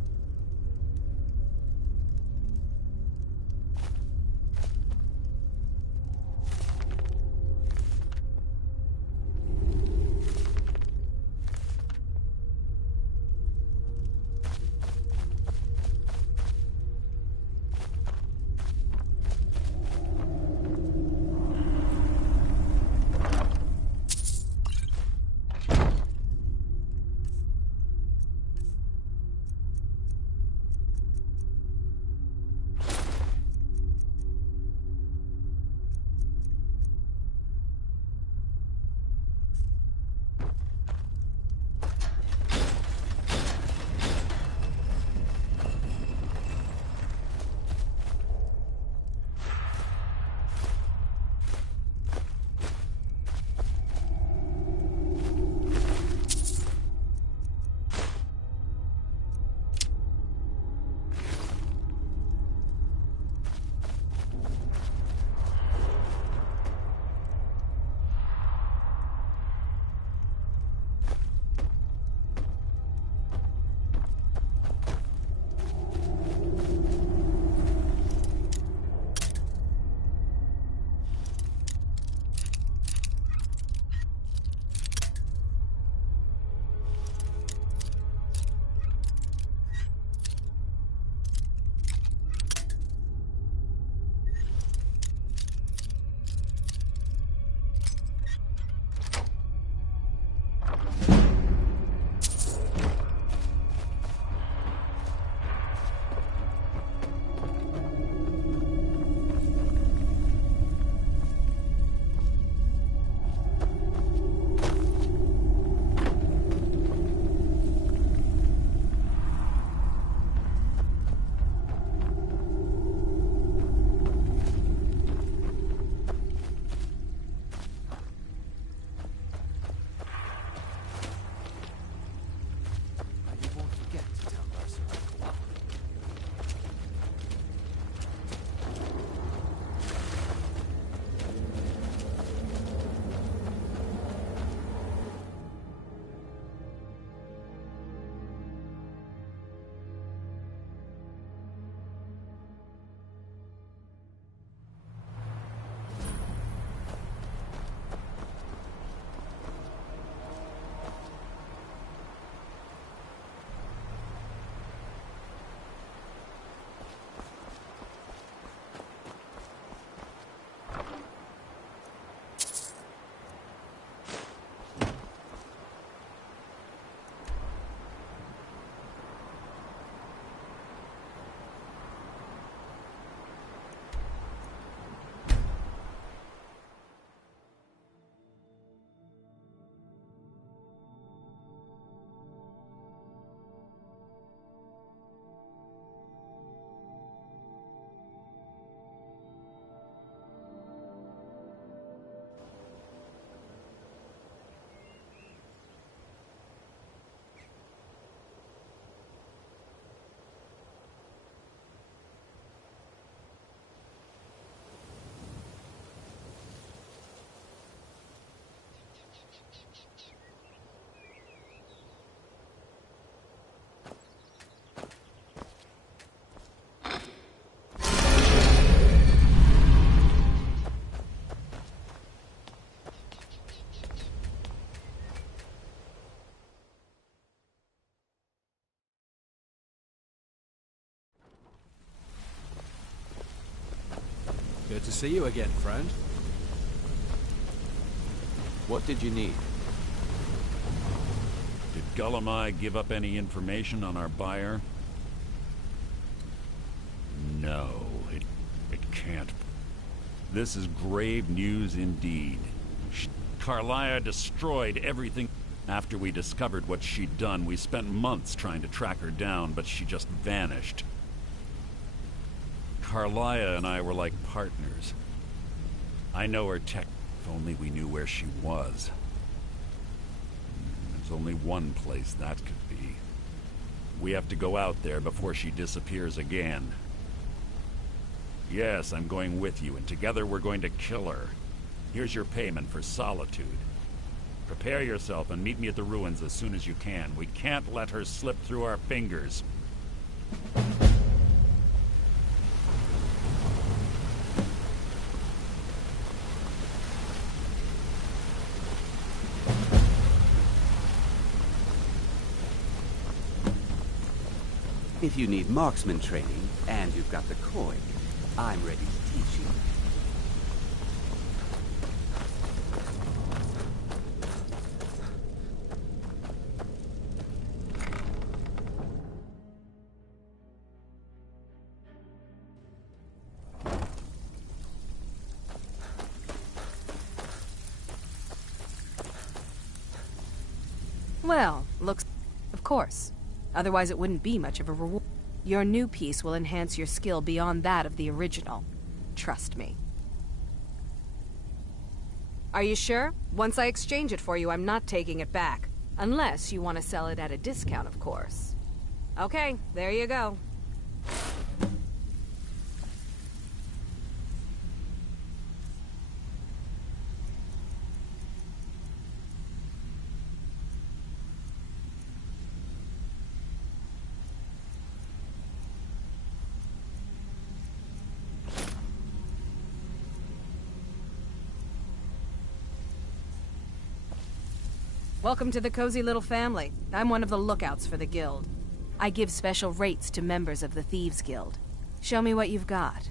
to see you again, friend. What did you need? Did Gullamai give up any information on our buyer? No, it can't. This is grave news indeed. Carlia destroyed everything. After we discovered what she'd done, we spent months trying to track her down, but she just vanished. Carlia and I were like partners. I know her tech, if only we knew where she was. There's only one place that could be. We have to go out there before she disappears again. Yes, I'm going with you, and together we're going to kill her. Here's your payment for solitude. Prepare yourself and meet me at the ruins as soon as you can. We can't let her slip through our fingers. If you need marksman training, and you've got the coin, I'm ready to teach you. Well, looks... Of course. Otherwise it wouldn't be much of a reward. Your new piece will enhance your skill beyond that of the original. Trust me. Are you sure? Once I exchange it for you, I'm not taking it back. Unless you want to sell it at a discount, of course. Okay, there you go. Welcome to the cozy little family. I'm one of the lookouts for the guild. I give special rates to members of the Thieves Guild. Show me what you've got.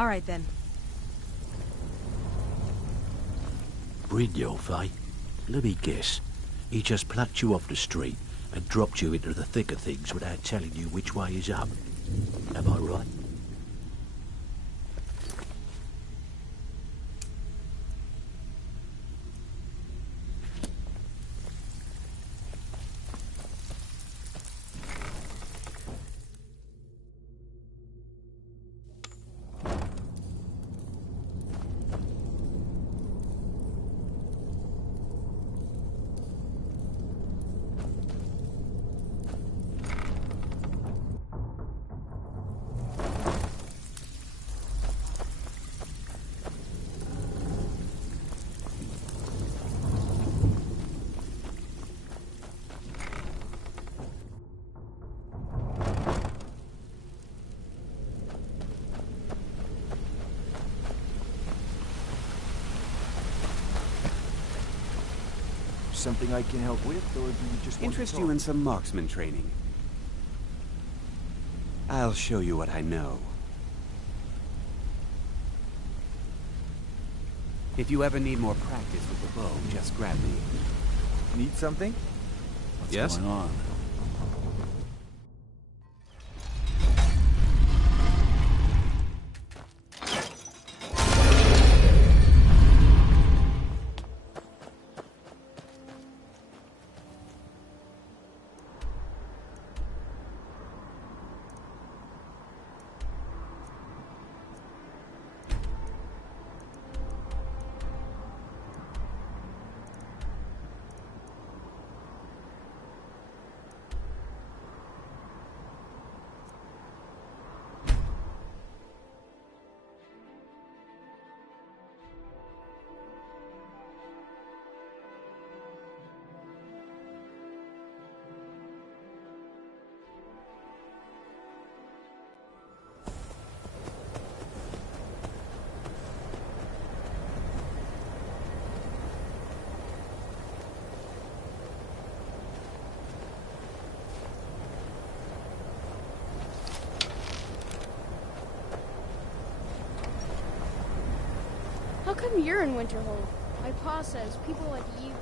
All right, then. Brynjolf, eh? Let me guess. He just plucked you off the street and dropped you into the thick of things without telling you which way is up. Am I right? something I can help with, or do you just want Interest to you talk? in some marksman training? I'll show you what I know. If you ever need more practice with the bow, just grab me. Need something? What's going on? How come you're in Winterhold? My pa says people like you.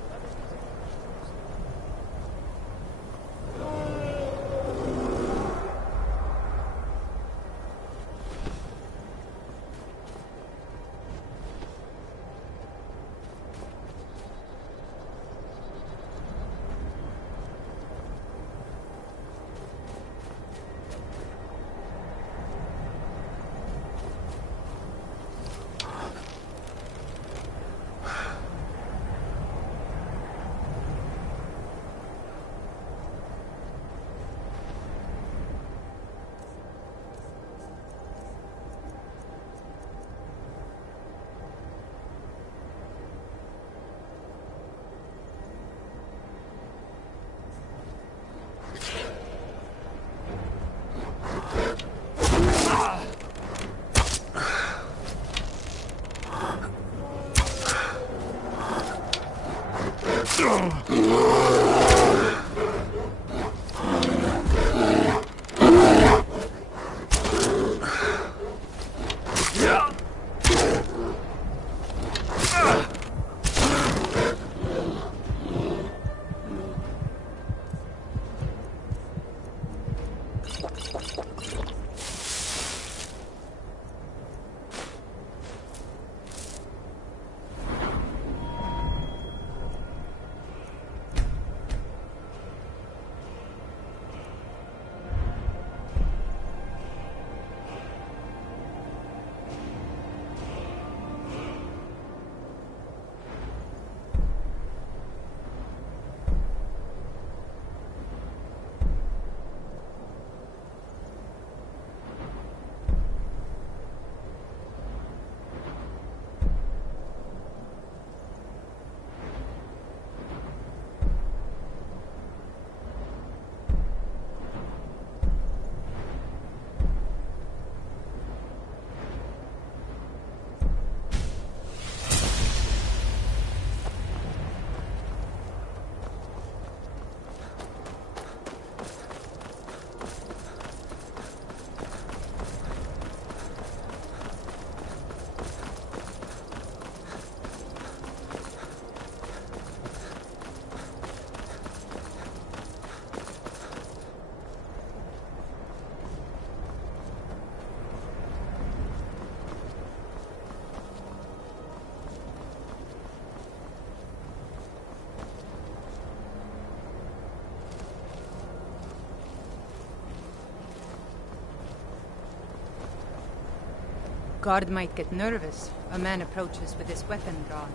Guard might get nervous. A man approaches with his weapon drawn.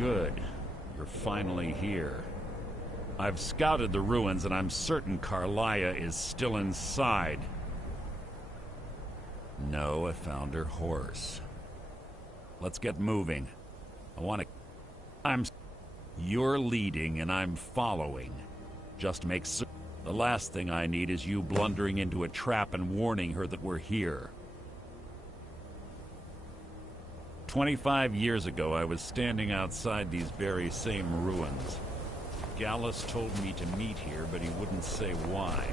Good. You're finally here. I've scouted the ruins and I'm certain Carlia is still inside. No, I found her horse. Let's get moving. You're leading and I'm following. Just make certain. The last thing I need is you blundering into a trap and warning her that we're here. 25 years ago, I was standing outside these very same ruins. Gallus told me to meet here, but he wouldn't say why.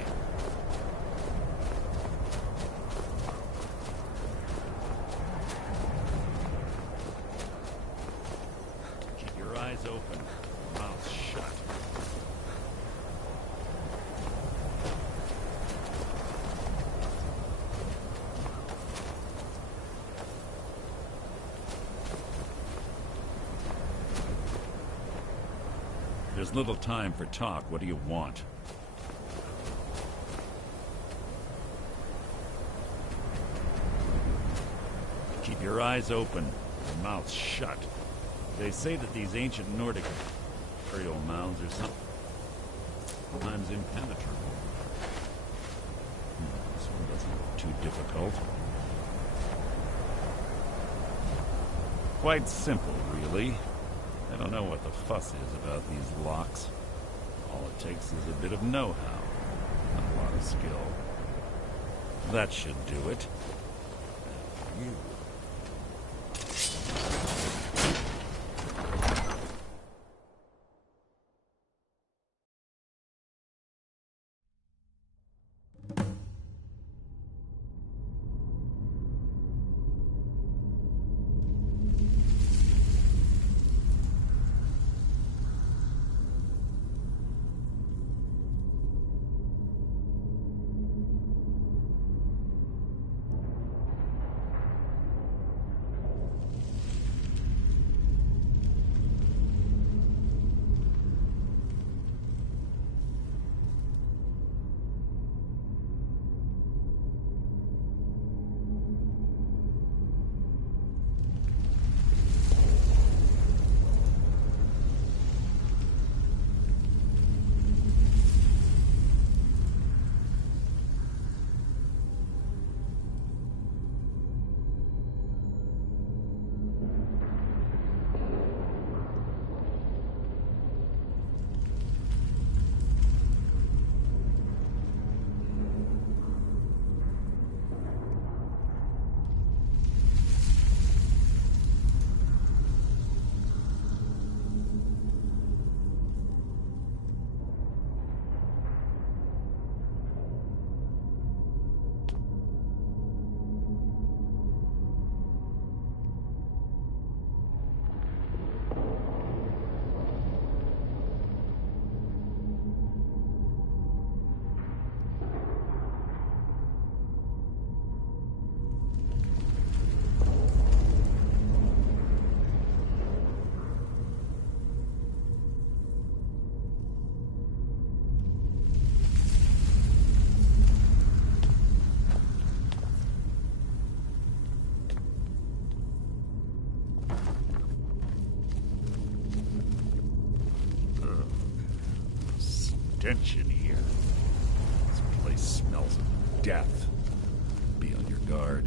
Keep your eyes open, mouth shut. There's little time for talk. What do you want? Keep your eyes open, and mouths shut. They say that these ancient Nordic burial mounds are sometimes impenetrable. This one doesn't look too difficult. Quite simple, really. I don't know what the fuss is about these locks. All it takes is a bit of know-how, and a lot of skill. That should do it. You. Stench in here. This place smells of death. Be on your guard.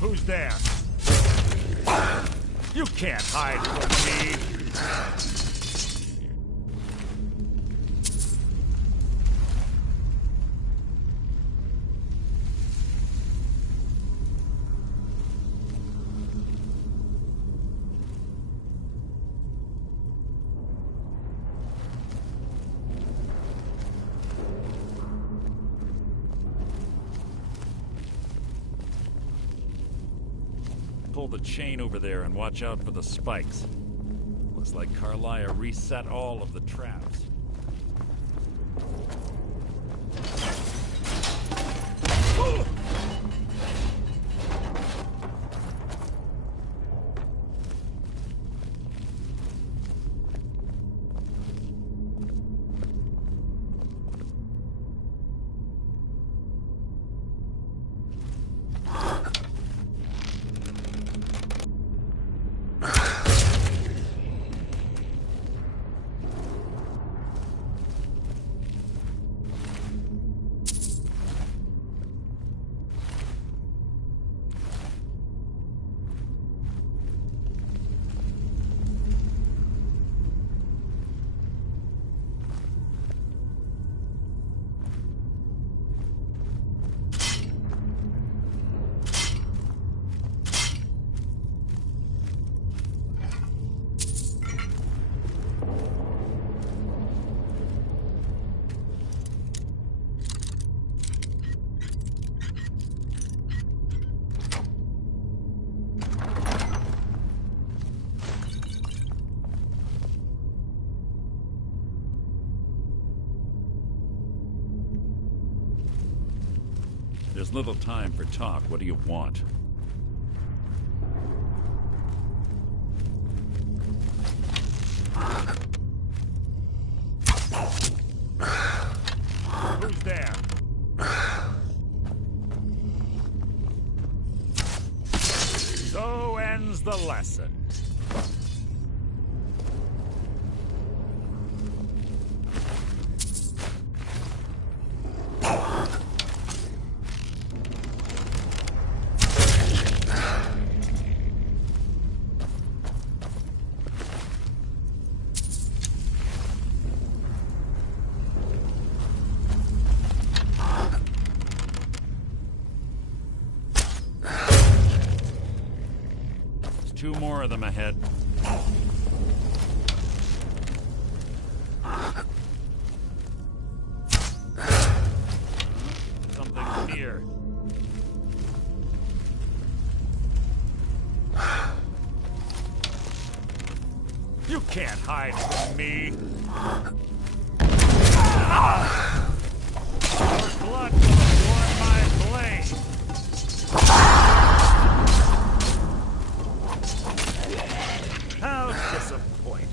Who's there? You can't hide from me. Pull the chain over there and watch out for the spikes. Looks like Carlia reset all of the traps. There's little time for talk. What do you want? Who's there? So ends the lesson. Two more of them ahead. Something's near. You can't hide from me. Your blood will warm my blade. How disappointing.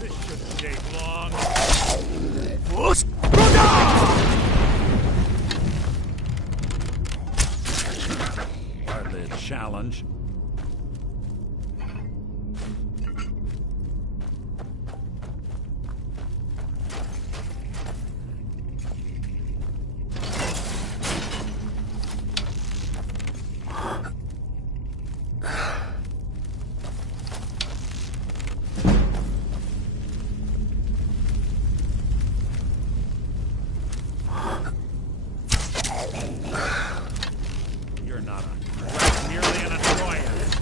This shouldn't take long. Hardly a challenge. You're not a threat, merely an annoyance.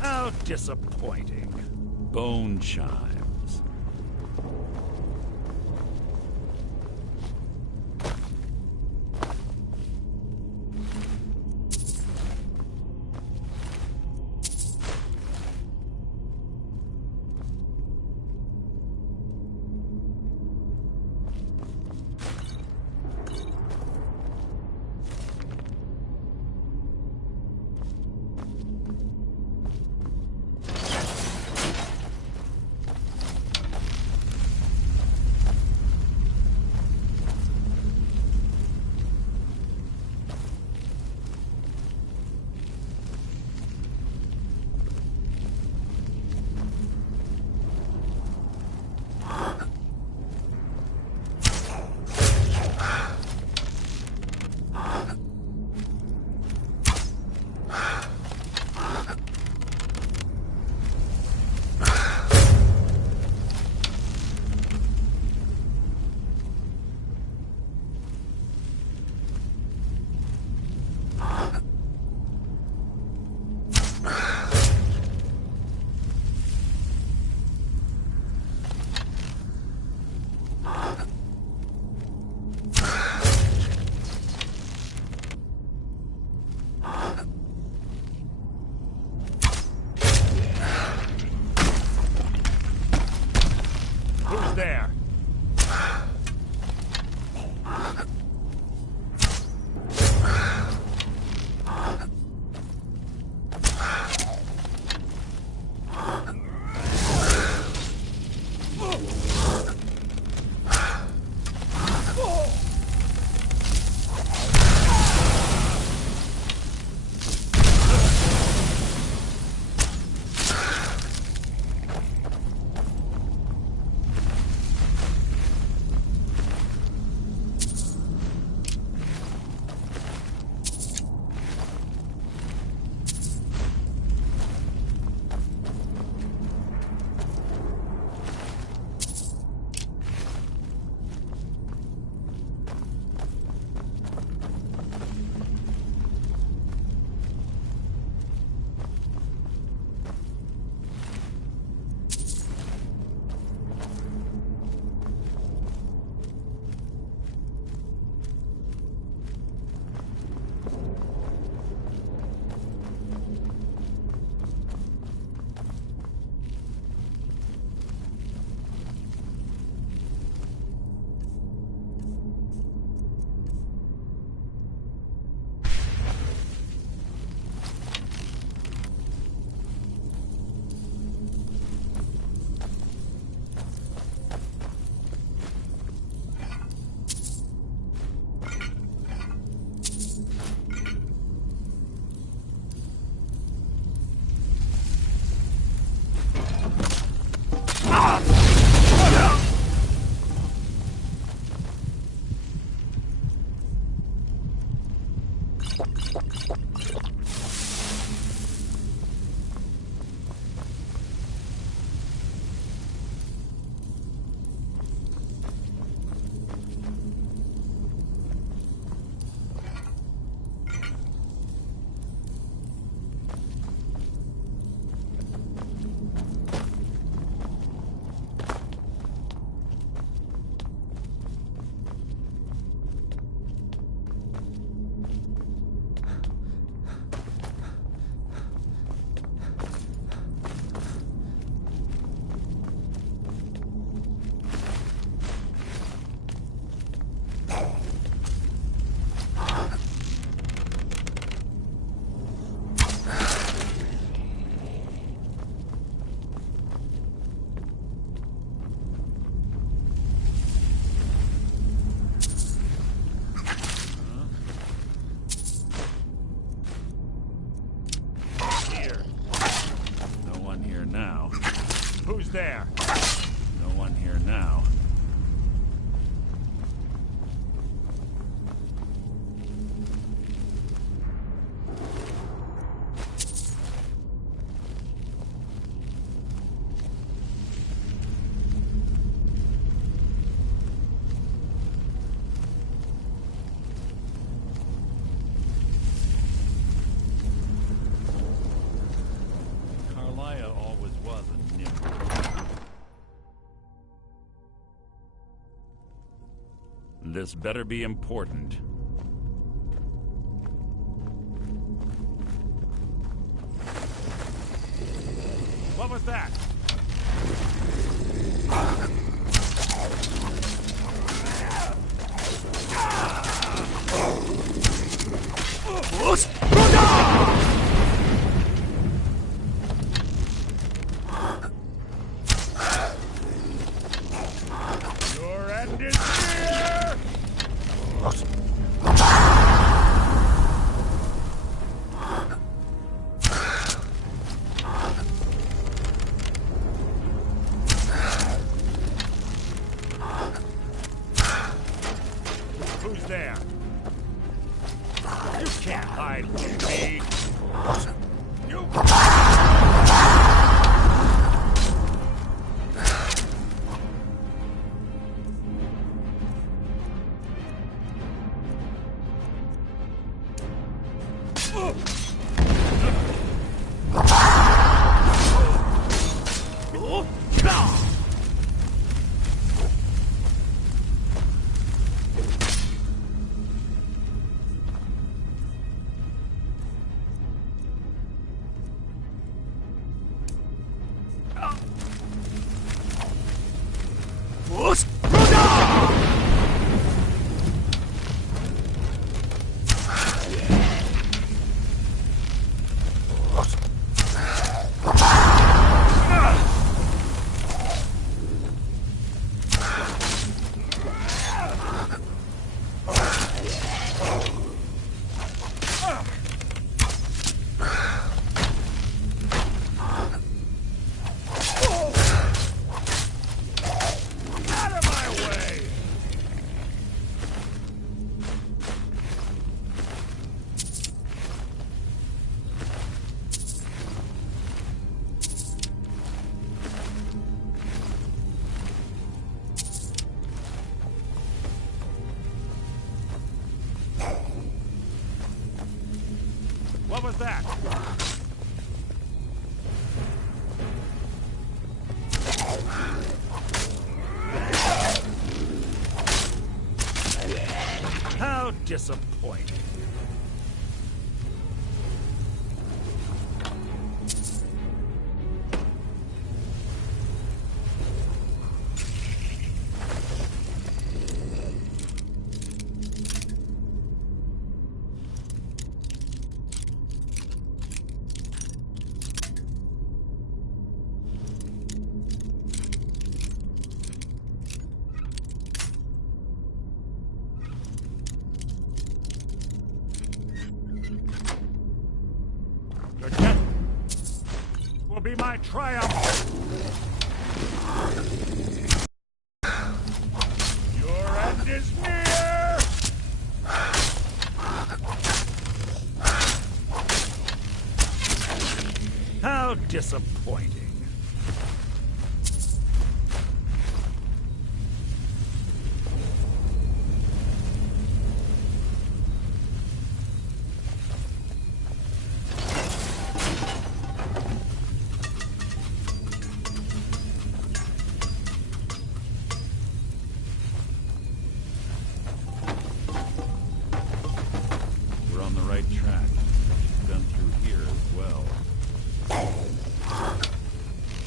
How disappointing. Bone chimes. There. No one here now. Carlisle always was a nimble. This better be important. What was that? Your end is near! Who's there? You can't hide from me! You... What was that? How disappointing. Your death will be my triumph. Your end is near. How disappointing. We're on the right track. Done through here as well.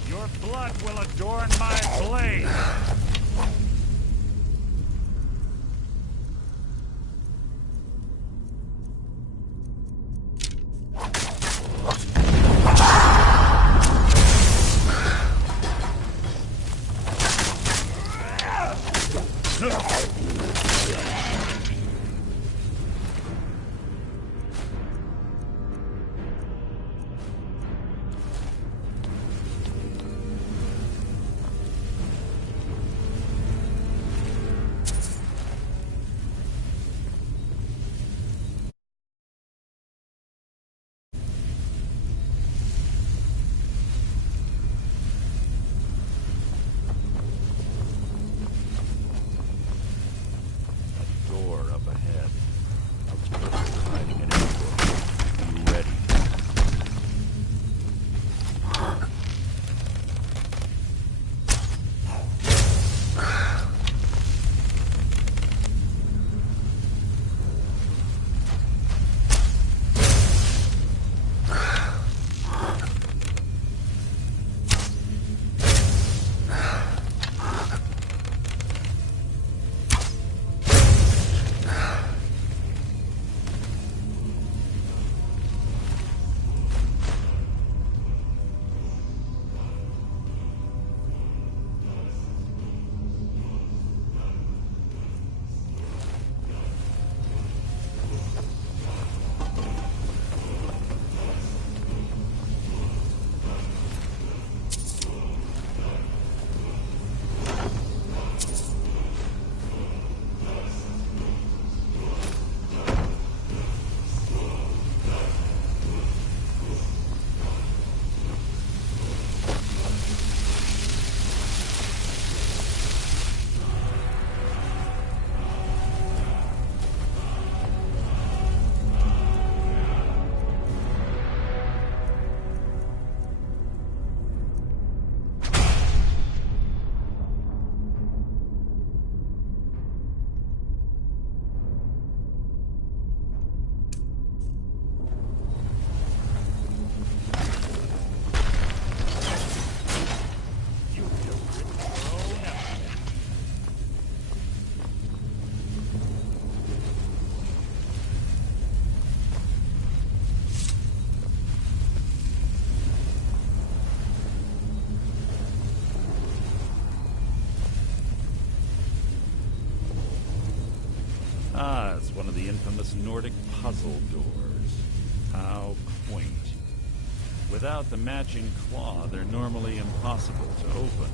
Your blood will adorn my blade! Ah, it's one of the infamous Nordic puzzle doors. How quaint. Without the matching claw, they're normally impossible to open.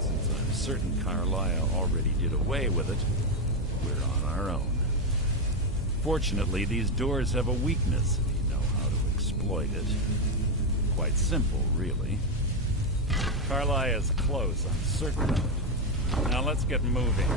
Since I'm certain Carlia already did away with it, we're on our own. Fortunately, these doors have a weakness if you know how to exploit it. Quite simple, really. Carlia's close, I'm certain of it. Now let's get moving.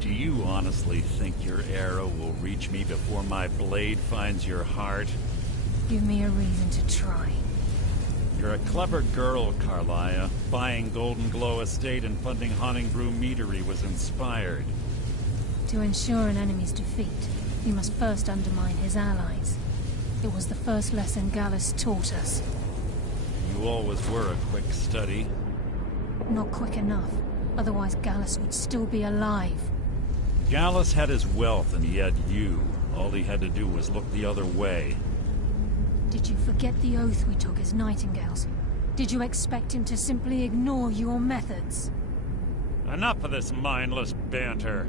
Do you honestly think your arrow will reach me before my blade finds your heart? Give me a reason to try. You're a clever girl, Carlia. Buying Golden Glow Estate and funding Honningbrew Meadery was inspired. To ensure an enemy's defeat, you must first undermine his allies. It was the first lesson Gallus taught us. You always were a quick study. Not quick enough. Otherwise Gallus would still be alive. Gallus had his wealth and he had you. All he had to do was look the other way. Did you forget the oath we took as Nightingales? Did you expect him to simply ignore your methods? Enough of this mindless banter.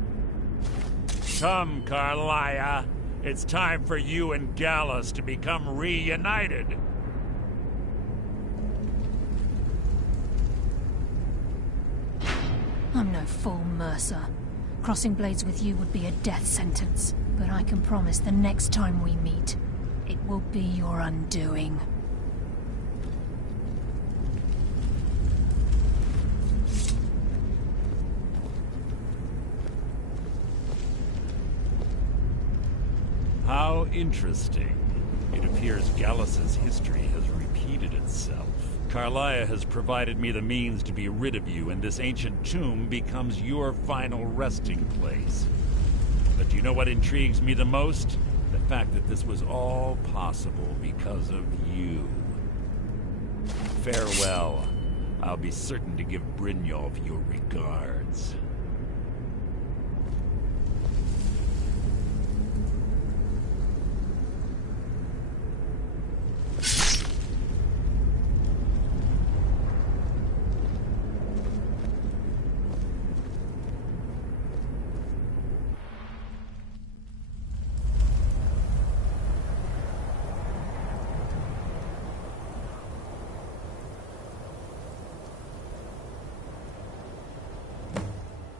Come, Carlia. It's time for you and Gallus to become reunited. I'm no fool, Mercer. Crossing blades with you would be a death sentence. But I can promise the next time we meet, it will be your undoing. How interesting. It appears Gallus's history has repeated itself. Carlia has provided me the means to be rid of you, and this ancient tomb becomes your final resting place. But do you know what intrigues me the most? The fact that this was all possible because of you. Farewell. I'll be certain to give Brynjolf your regards.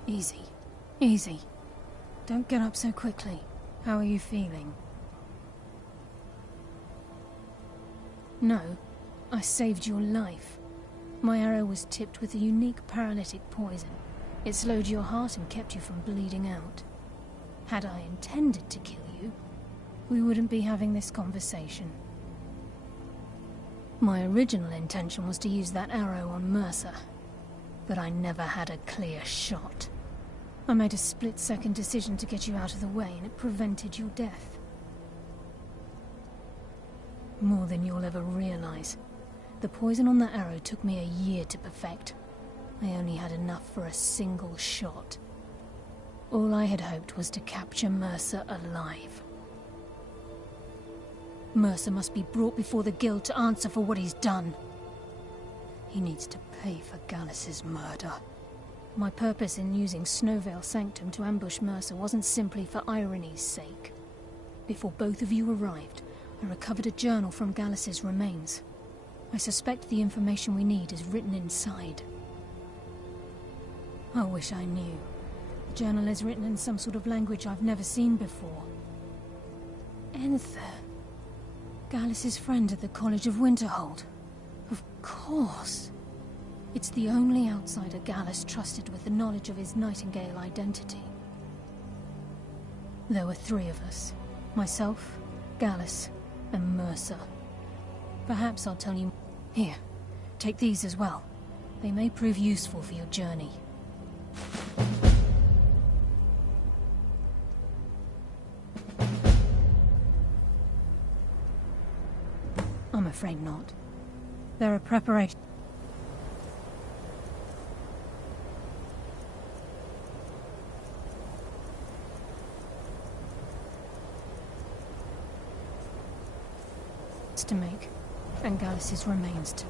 Easy. Easy. Don't get up so quickly. How are you feeling? No. I saved your life. My arrow was tipped with a unique paralytic poison. It slowed your heart and kept you from bleeding out. Had I intended to kill you, we wouldn't be having this conversation. My original intention was to use that arrow on Mercer, but I never had a clear shot. I made a split-second decision to get you out of the way, and it prevented your death. More than you'll ever realize. The poison on that arrow took me a year to perfect. I only had enough for a single shot. All I had hoped was to capture Mercer alive. Mercer must be brought before the Guild to answer for what he's done. He needs to pay for Gallus's murder. My purpose in using Snowvale Sanctum to ambush Mercer wasn't simply for irony's sake. Before both of you arrived, I recovered a journal from Gallus's remains. I suspect the information we need is written inside. I wish I knew. The journal is written in some sort of language I've never seen before. Enther. Gallus's friend at the College of Winterhold. Of course. It's the only outsider Gallus trusted with the knowledge of his Nightingale identity. There were 3 of us. Myself, Gallus, and Mercer. Perhaps I'll tell you... Here, take these as well. They may prove useful for your journey. I'm afraid not. There are preparations to make, and Gallus's remains to...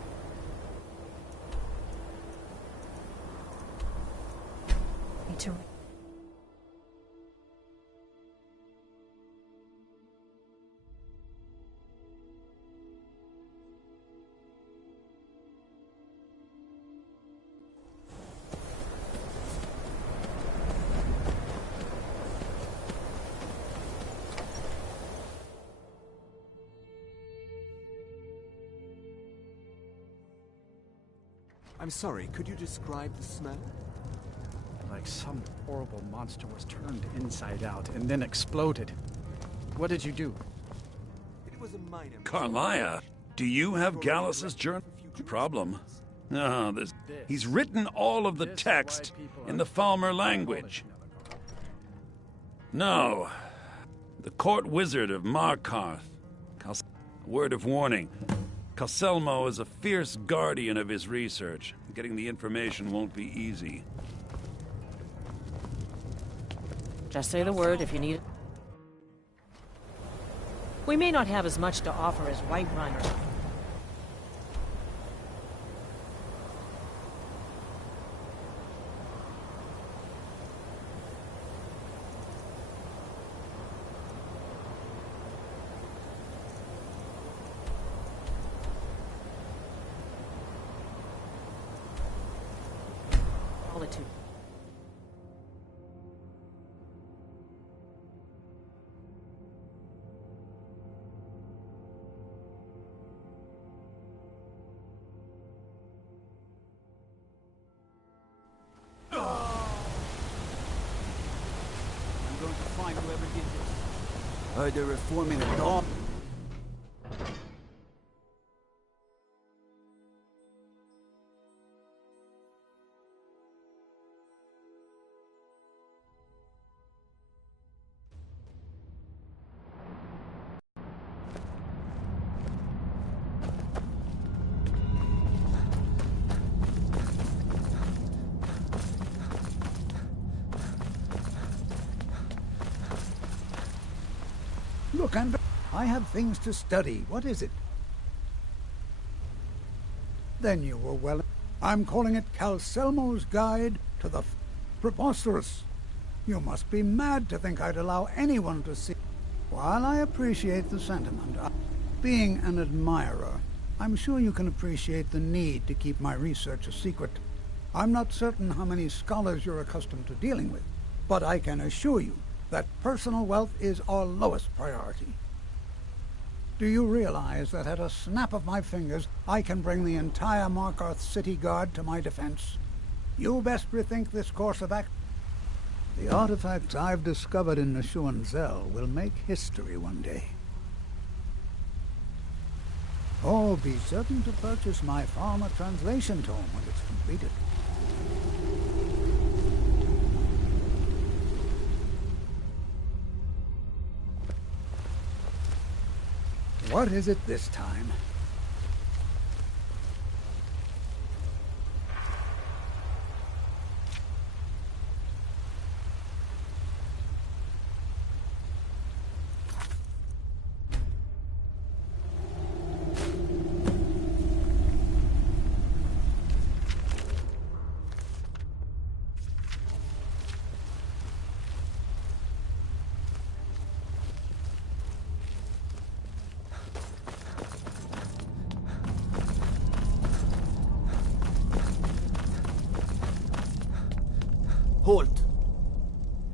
I'm sorry, could you describe the smell? Like some horrible monster was turned inside out and then exploded. What did you do? It was a minor... Carlia, do you have Gallus's journal? Problem. No, he's written all of the text in the Falmer language. No. The court wizard of Markarth. Word of warning. Calselmo is a fierce guardian of his research. Getting the information won't be easy. Just say the word if you need it. We may not have as much to offer as Whiterunner. Solitude. I'm going to find whoever did this. They're reforming the law. Look, I have things to study. What is it? Then you were well... I'm calling it Calcelmo's Guide to the Preposterous. You must be mad to think I'd allow anyone to see... While I appreciate the sentiment, being an admirer, I'm sure you can appreciate the need to keep my research a secret. I'm not certain how many scholars you're accustomed to dealing with, but I can assure you that personal wealth is our lowest priority. Do you realize that at a snap of my fingers, I can bring the entire Markarth City Guard to my defense? You best rethink this course of action. The artifacts I've discovered in Neshuan Zell will make history one day. Oh, be certain to purchase my Farmer translation tome when it's completed. What is it this time? Halt!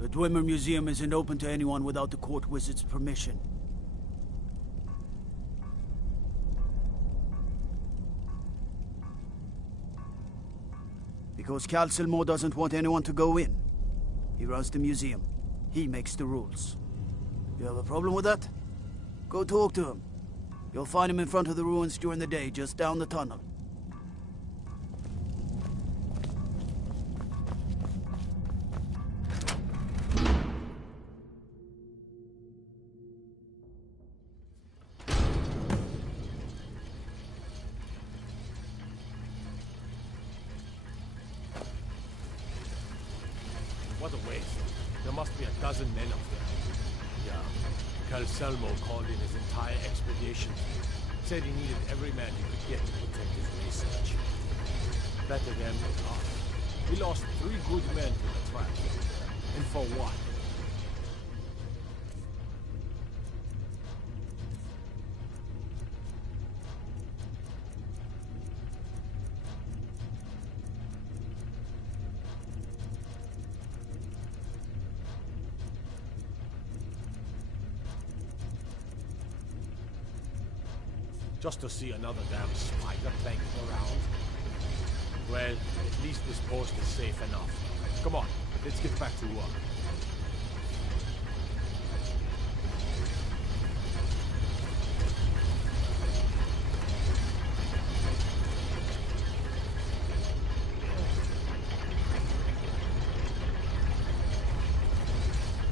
The Dwemer Museum isn't open to anyone without the court wizard's permission. Because Calcelmo doesn't want anyone to go in. He runs the museum. He makes the rules. You have a problem with that? Go talk to him. You'll find him in front of the ruins during the day, just down the tunnel. What a waste. There must be a dozen men up there. Yeah. Calcelmo called in his entire expedition. Said he needed every man he could get to protect his research. Better them than us. We lost 3 good men to the trap. And for what? Just to see another damn spider banging around? Well, at least this post is safe enough. Come on, let's get back to work.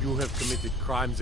You have committed crimes.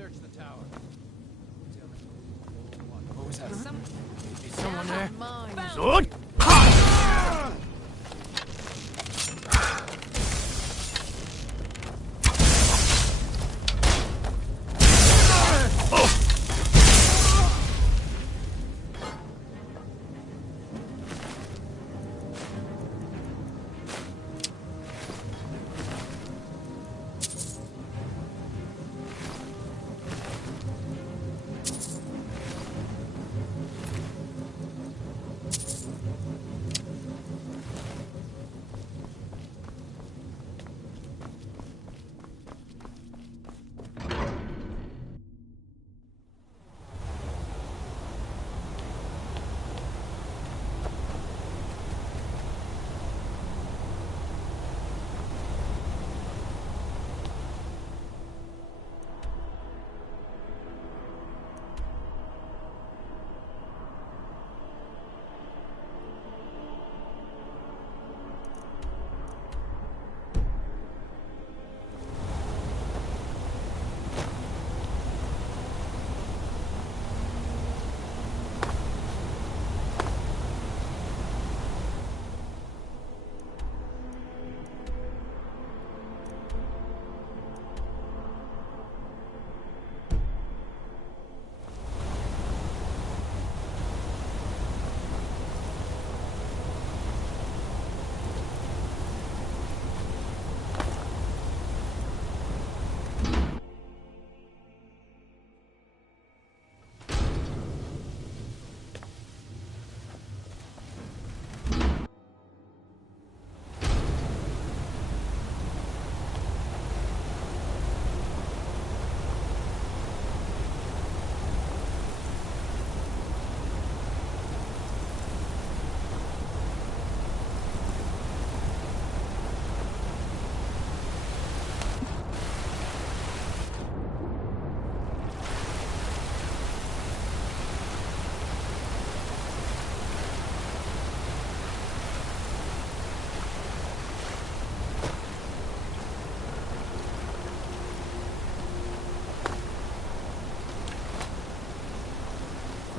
search the tower. What was that? Is someone there? Sword!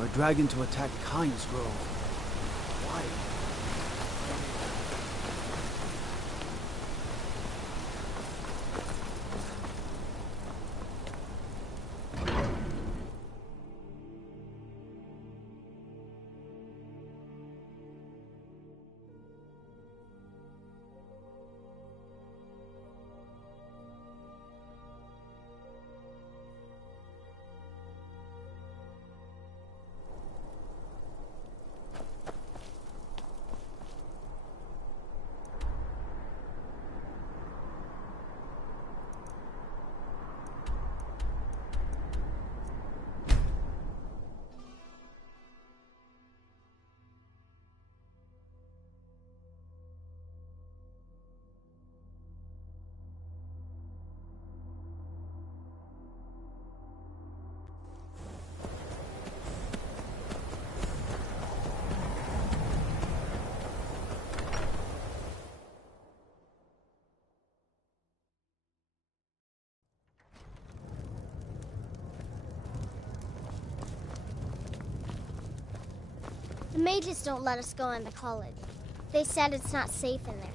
For a dragon to attack Kyne's Grove. Why? The mages don't let us go into college. They said it's not safe in there.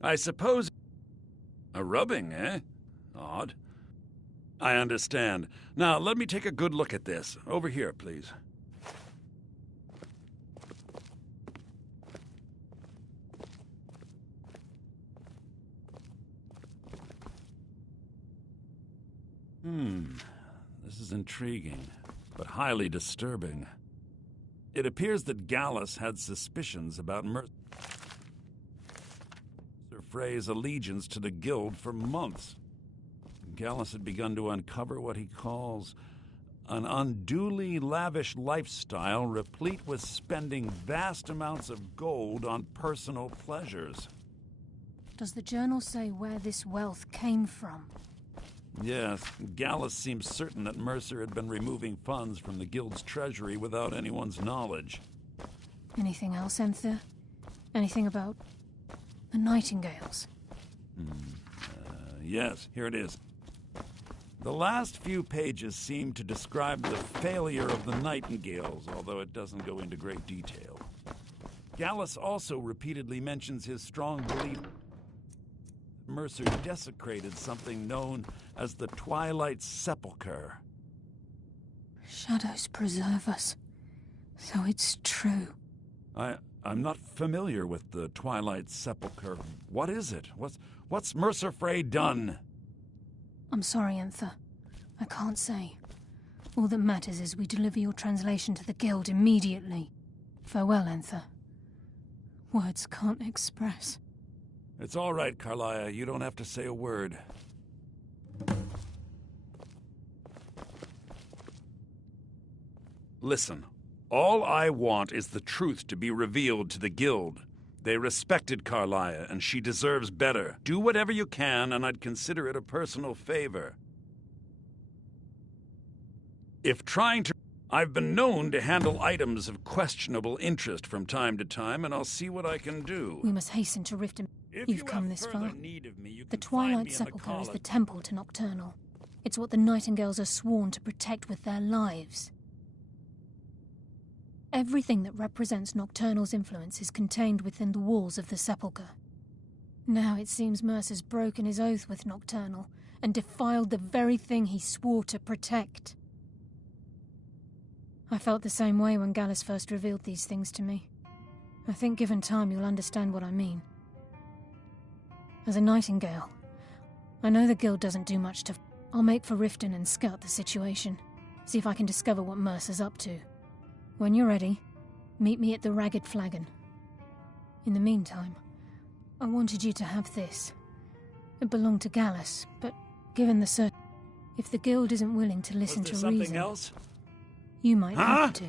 I suppose... A rubbing, eh? Odd. I understand. Now, let me take a good look at this. Over here, please. This is intriguing, but highly disturbing. It appears that Gallus had suspicions about Mercer Frey's allegiance to the Guild for months. Gallus had begun to uncover what he calls an unduly lavish lifestyle replete with spending vast amounts of gold on personal pleasures. Does the journal say where this wealth came from? Yes, Gallus seems certain that Mercer had been removing funds from the guild's treasury without anyone's knowledge. Anything else, Enther? Anything about the Nightingales? Yes, here it is. The last few pages seem to describe the failure of the Nightingales, although it doesn't go into great detail. Gallus also repeatedly mentions his strong belief Mercer desecrated something known as the Twilight Sepulchre. Shadows preserve us. So it's true. I'm not familiar with the Twilight Sepulchre. What is it? What's Mercer Frey done? I'm sorry, Enther. I can't say. All that matters is we deliver your translation to the guild immediately. Farewell, Enther. Words can't express. It's all right, Carlia. You don't have to say a word. Listen, all I want is the truth to be revealed to the guild. They respected Carlia, and she deserves better. Do whatever you can, and I'd consider it a personal favor. If trying to... I've been known to handle items of questionable interest from time to time, and I'll see what I can do. We must hasten to Riften. You've come this far. The Twilight Sepulchre is the temple to Nocturnal. It's what the Nightingales are sworn to protect with their lives. Everything that represents Nocturnal's influence is contained within the walls of the Sepulchre. Now it seems Mercer's broken his oath with Nocturnal and defiled the very thing he swore to protect. I felt the same way when Gallus first revealed these things to me. I think given time you'll understand what I mean. As a Nightingale, I know the guild doesn't do much to... I'll make for Riften and scout the situation. See if I can discover what Mercer's up to. When you're ready, meet me at the Ragged Flagon. In the meantime, I wanted you to have this. It belonged to Gallus, but given the if the guild isn't willing to listen to reason... something else? You might have to.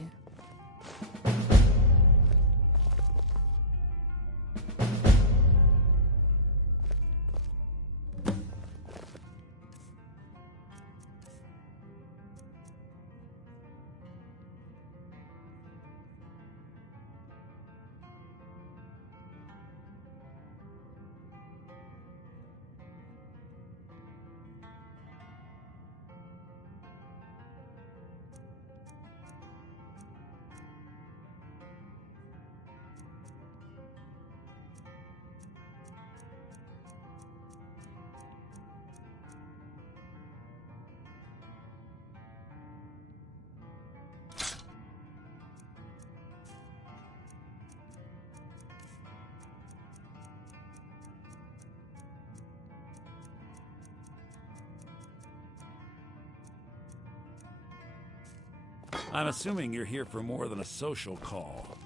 I'm assuming you're here for more than a social call.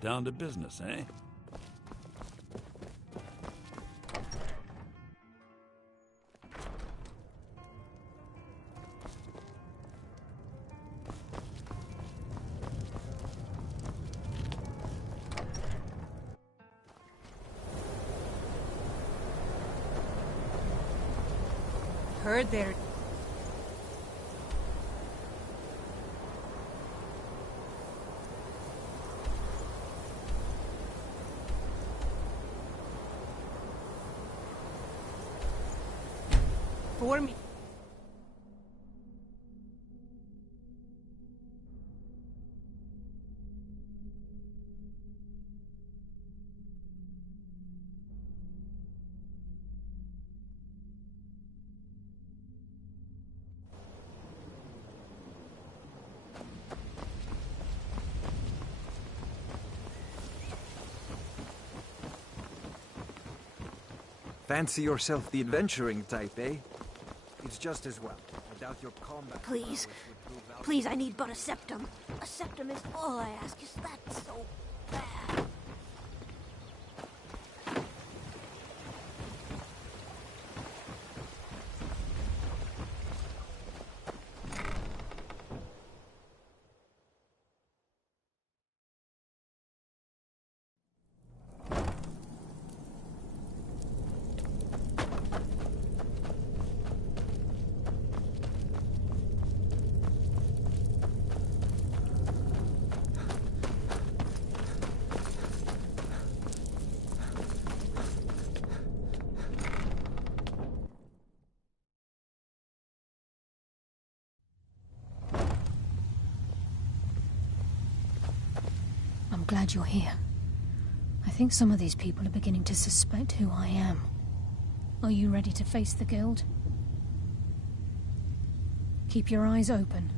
Down to business, eh? Heard there. For me. Fancy yourself the adventuring type, eh? It's just as well. I doubt your combat... Please. Please, I need but a septum. A septum is all I ask. Is that so bad? glad you're here. I think some of these people are beginning to suspect who I am. Are you ready to face the Guild? Keep your eyes open.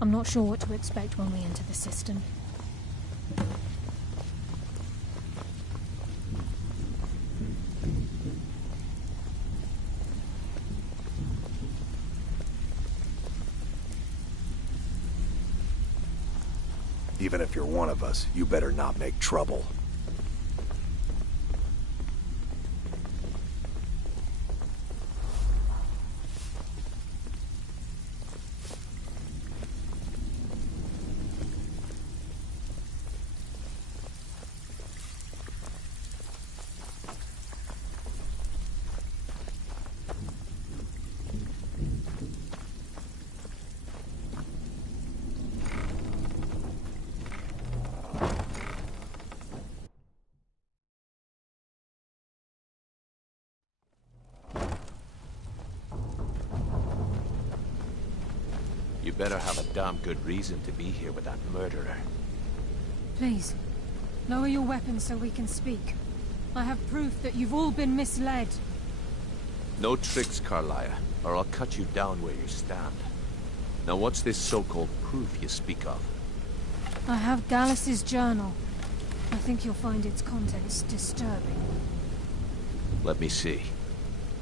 I'm not sure what to expect when we enter the system. Even if you're one of us, you better not make trouble. You better have a damn good reason to be here with that murderer. Please, lower your weapons so we can speak. I have proof that you've all been misled. No tricks, Carlia, or I'll cut you down where you stand. Now what's this so-called proof you speak of? I have Gallus's journal. I think you'll find its contents disturbing. Let me see.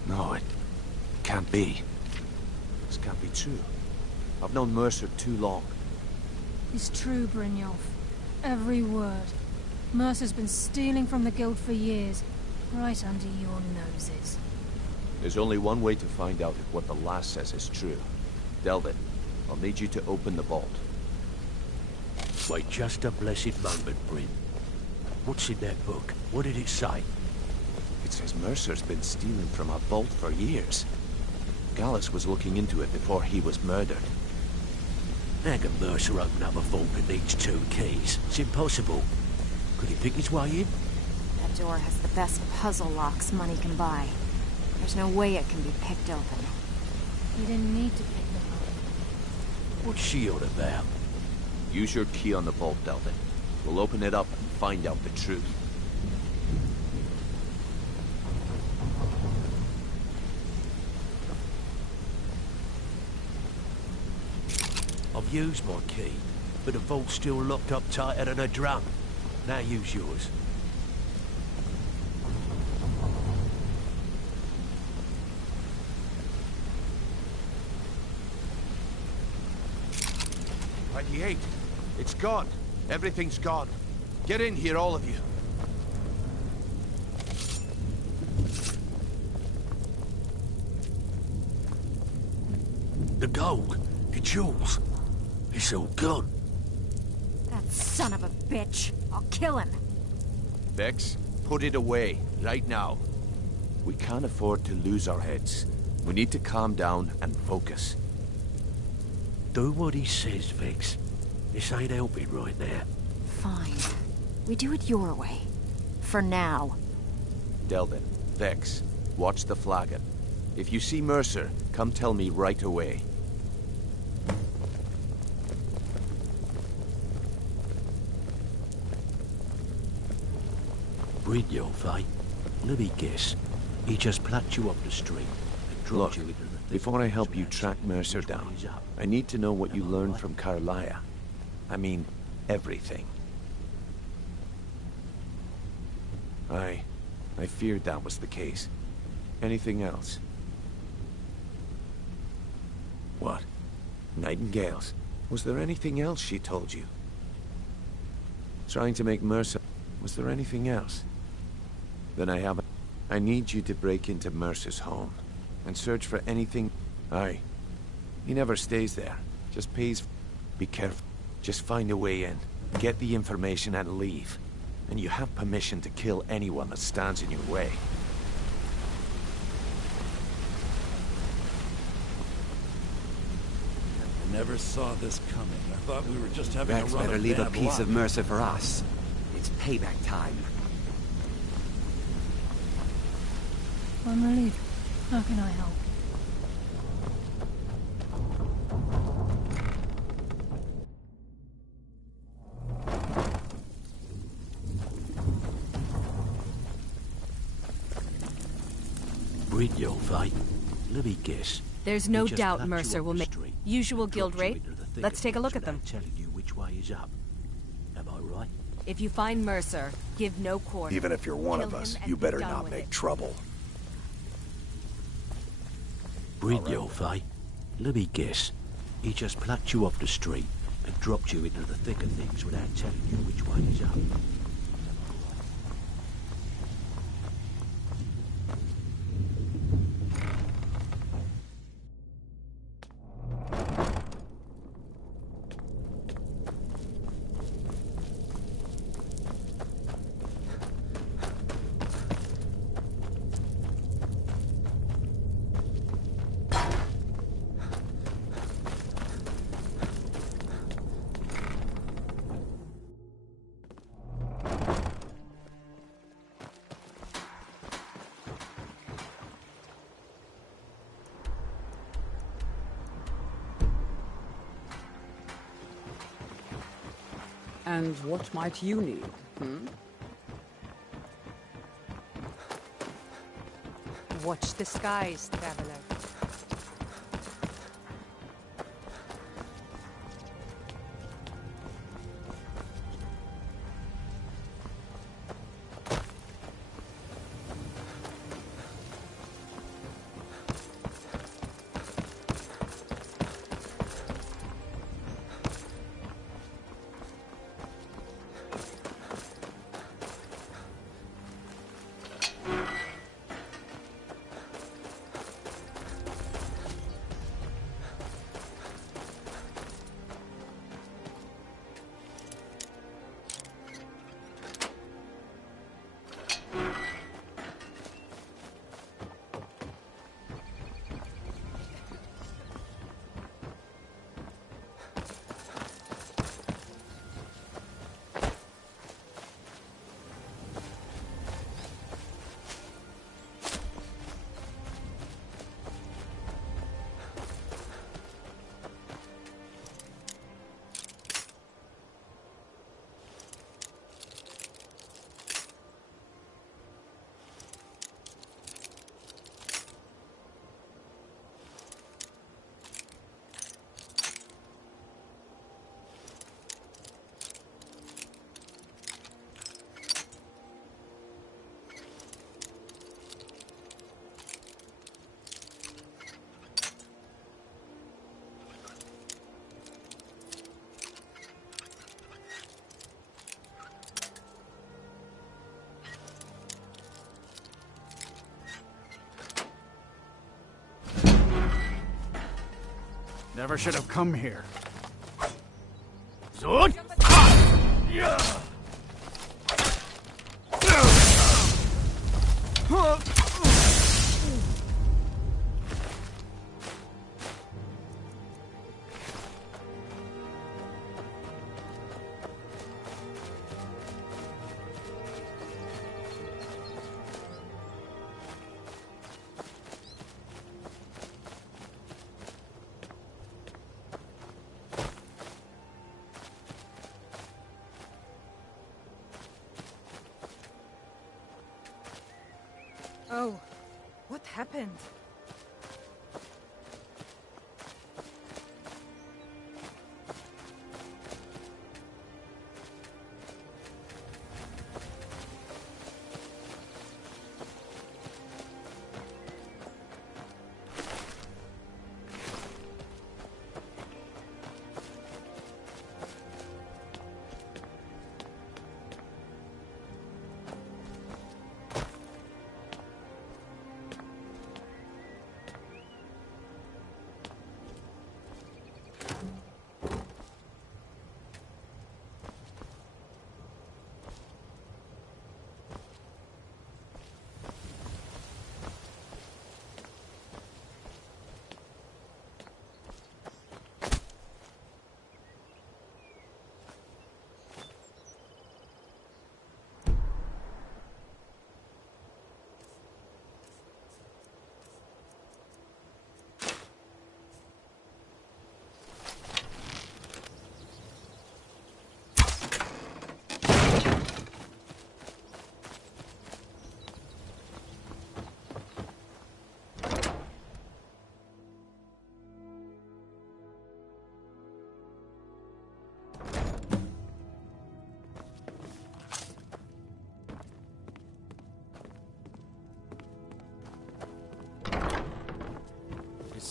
No, it can't be. This can't be true. I've known Mercer too long. It's true, Brynjolf. Every word. Mercer's been stealing from the Guild for years, right under your noses. There's only one way to find out if what the lass says is true. Delvin, I'll need you to open the vault. Wait just a blessed moment, Bryn. What's in that book? What did it say? It says Mercer's been stealing from our vault for years. Gallus was looking into it before he was murdered. How can Mercer open up a vault that needs 2 keys? It's impossible. Could he pick his way in? That door has the best puzzle locks money can buy. There's no way it can be picked open. You didn't need to pick them up. What's she on about? Use your key on the vault, Delvin. We'll open it up and find out the truth. I've used my key, but the vault's still locked up tighter than a drum. Now use yours. '98. It's gone. Everything's gone. Get in here, all of you. The gold, the jewels, it's all gone. That son of a bitch. I'll kill him. Vex, put it away, right now. We can't afford to lose our heads. We need to calm down and focus. Do what he says, Vex. This ain't helping right now. Fine. We do it your way. For now. Delvin, Vex, watch the flagon. If you see Mercer, come tell me right away. Brynjolf, eh? Let me guess. He just plucked you off the street and dropped you into the thick Before I help of you things track without Mercer which way down, he's up. I need to know what you learned from Carlia. I mean, everything. I feared that was the case. Anything else? What? Nightingales? Was there anything else she told you? Trying to make Mercer... Was there anything else? Then I haven't... I need you to break into Mercer's home and search for anything... Aye. He never stays there. Just pays... Be careful. Just find a way in. Get the information and leave. And you have permission to kill anyone that stands in your way. I never saw this coming. I thought we were just having Rex a run better of leave a bad piece luck. of Mercer for us. It's payback time. I'm relieved. How can I help? Brilliant, eh? Let me guess. There's no He just doubt plucked you Mercer off will the make street, usual guild dropped you raid. into the thick Let's of take a look things at them. without telling you which way is up. Am I right? If you find Mercer, give no quarter. Even if you're one Kill of us, him and you be better done not with make it. trouble. Brilliant, eh? Let me guess. He just plucked you off the street and dropped you into the thick of things without telling you which way is up. And what might you need, Watch the skies, traveler. Never should have come here. Zod! Oh, what happened?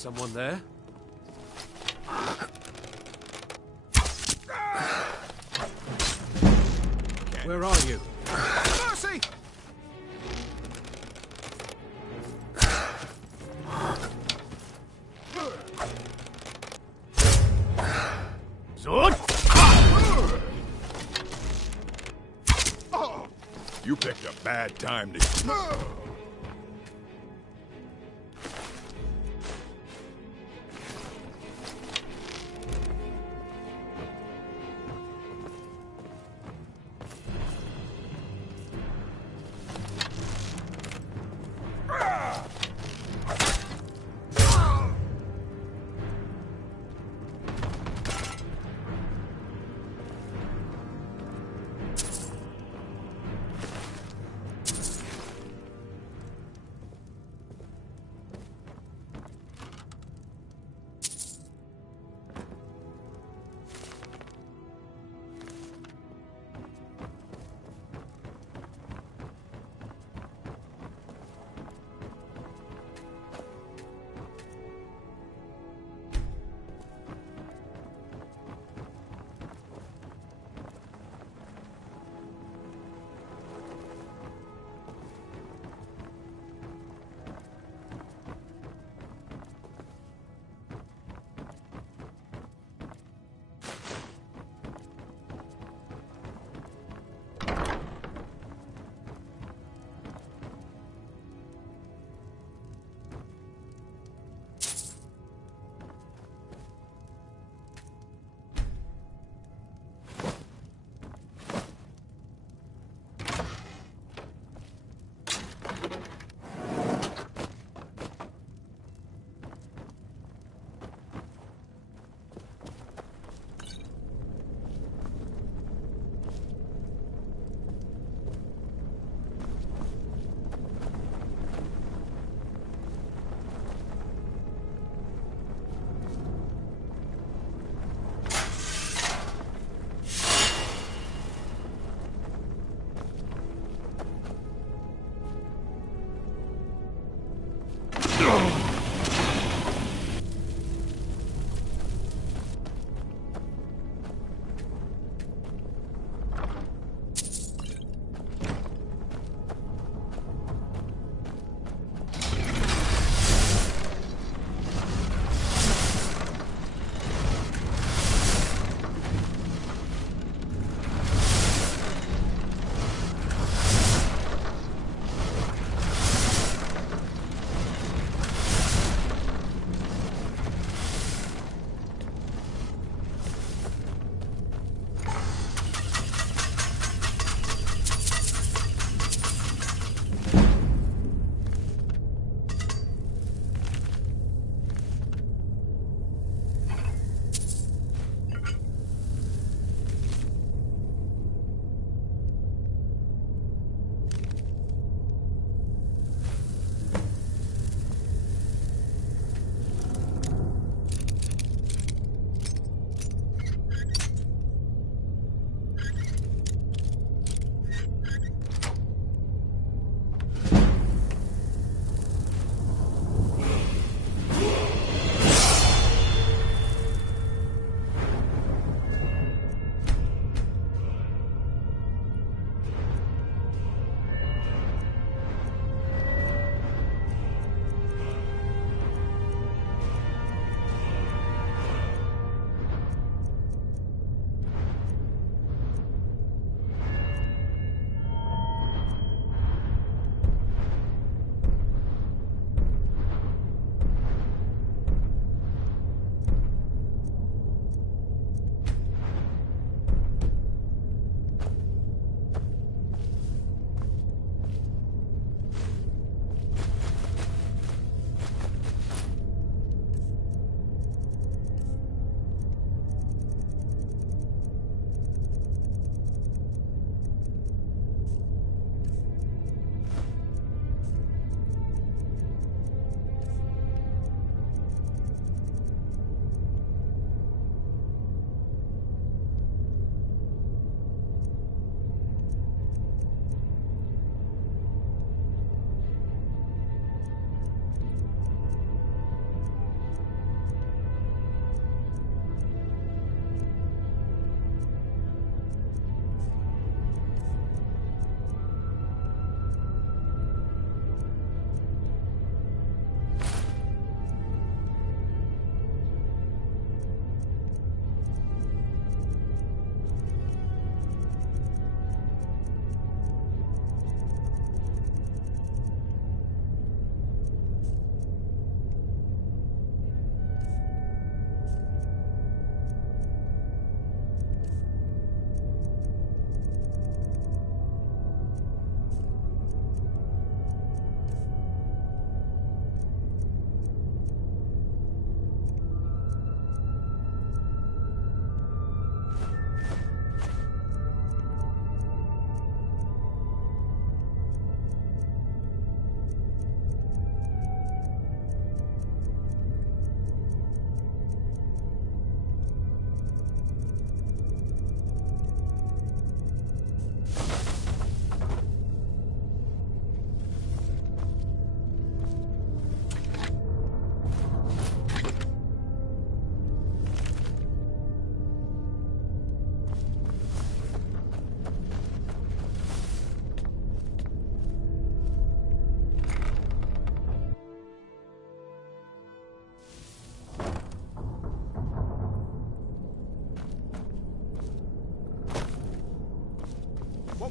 Someone there? Where are you? Mercy! Sword! You picked a bad time to...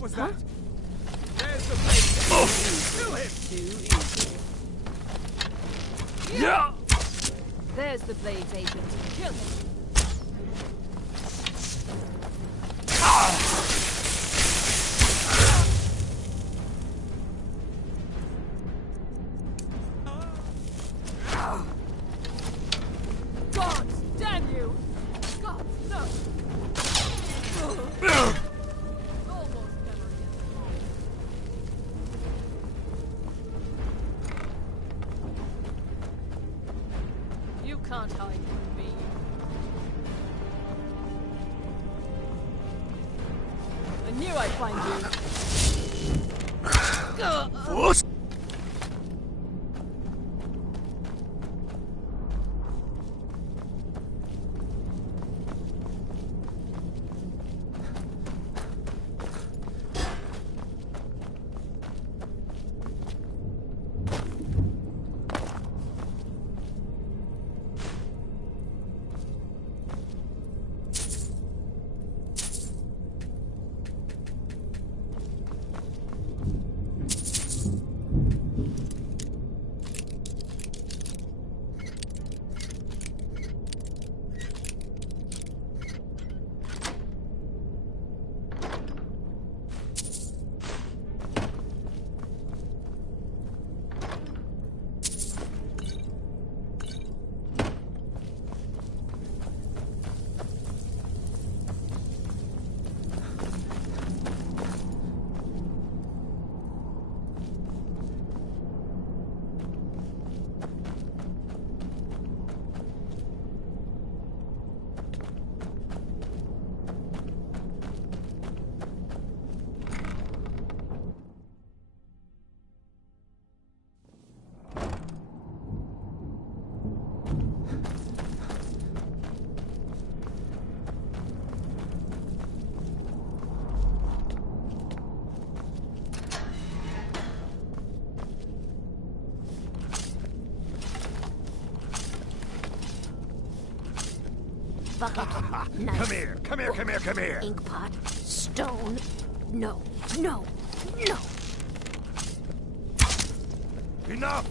What was that? There's the blade. Kill him. Too easy. Yeah. There's the Blades agent. Kill him. God damn you! God, no! Almost never again. You can't hide from me. I knew I'd find you. What? Bucket, knife. Come here, come here, come here, come here. Ink pot, stone. No, no, no. Enough!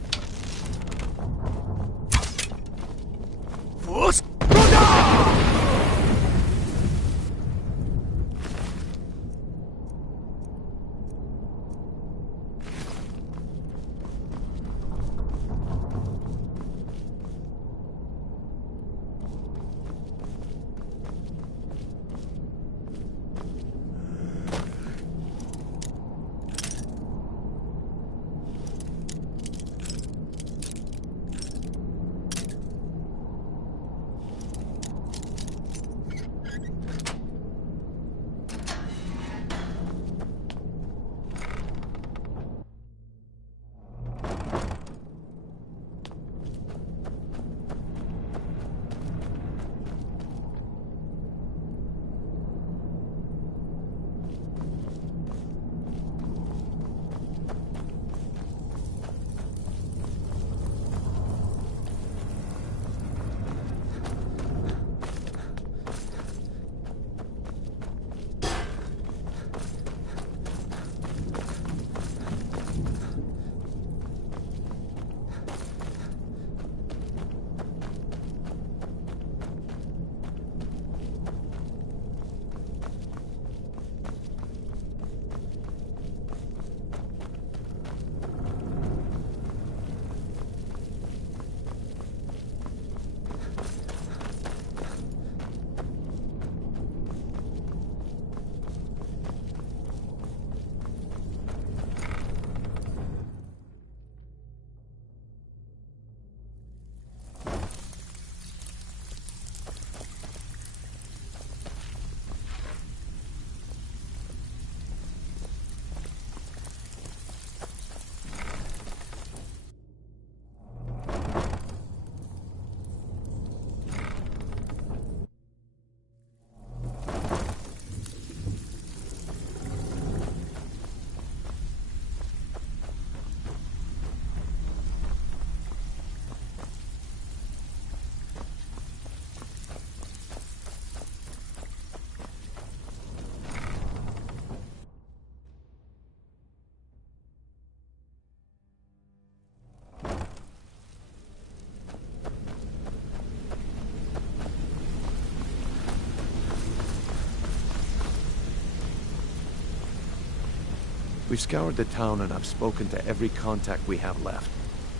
We've scoured the town and I've spoken to every contact we have left.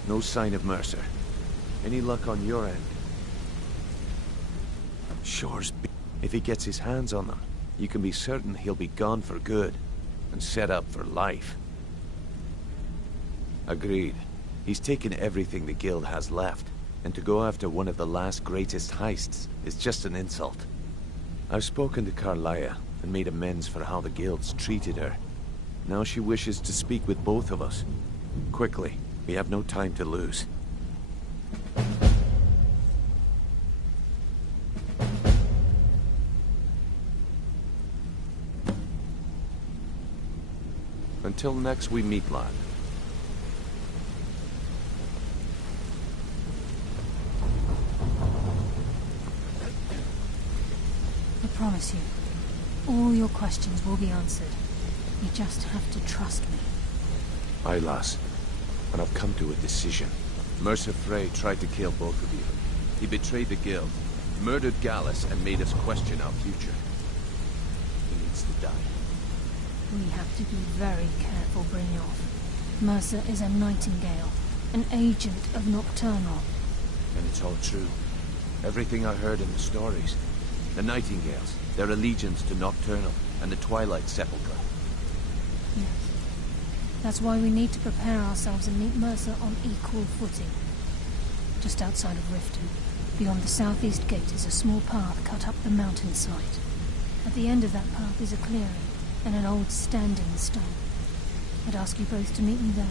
No sign of Mercer. Any luck on your end? Shore's if he gets his hands on them, you can be certain he'll be gone for good, and set up for life. Agreed. He's taken everything the guild has left, and to go after one of the last greatest heists is just an insult. I've spoken to Carlia, and made amends for how the guilds treated her. Now she wishes to speak with both of us. Quickly, we have no time to lose. Until next we meet, lad. I promise you, all your questions will be answered. You just have to trust me. Aye, lass. And I've come to a decision. Mercer Frey tried to kill both of you. He betrayed the guild, murdered Gallus, and made us question our future. He needs to die. We have to be very careful, Brynjolf. Mercer is a Nightingale, an agent of Nocturnal. And it's all true. Everything I heard in the stories. The Nightingales, their allegiance to Nocturnal, and the Twilight Sepulchre. Yes. That's why we need to prepare ourselves and meet Mercer on equal footing. Just outside of Riften, beyond the southeast gate is a small path cut up the mountainside. At the end of that path is a clearing, and an old standing stone. I'd ask you both to meet me there.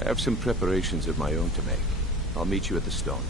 I have some preparations of my own to make. I'll meet you at the stone.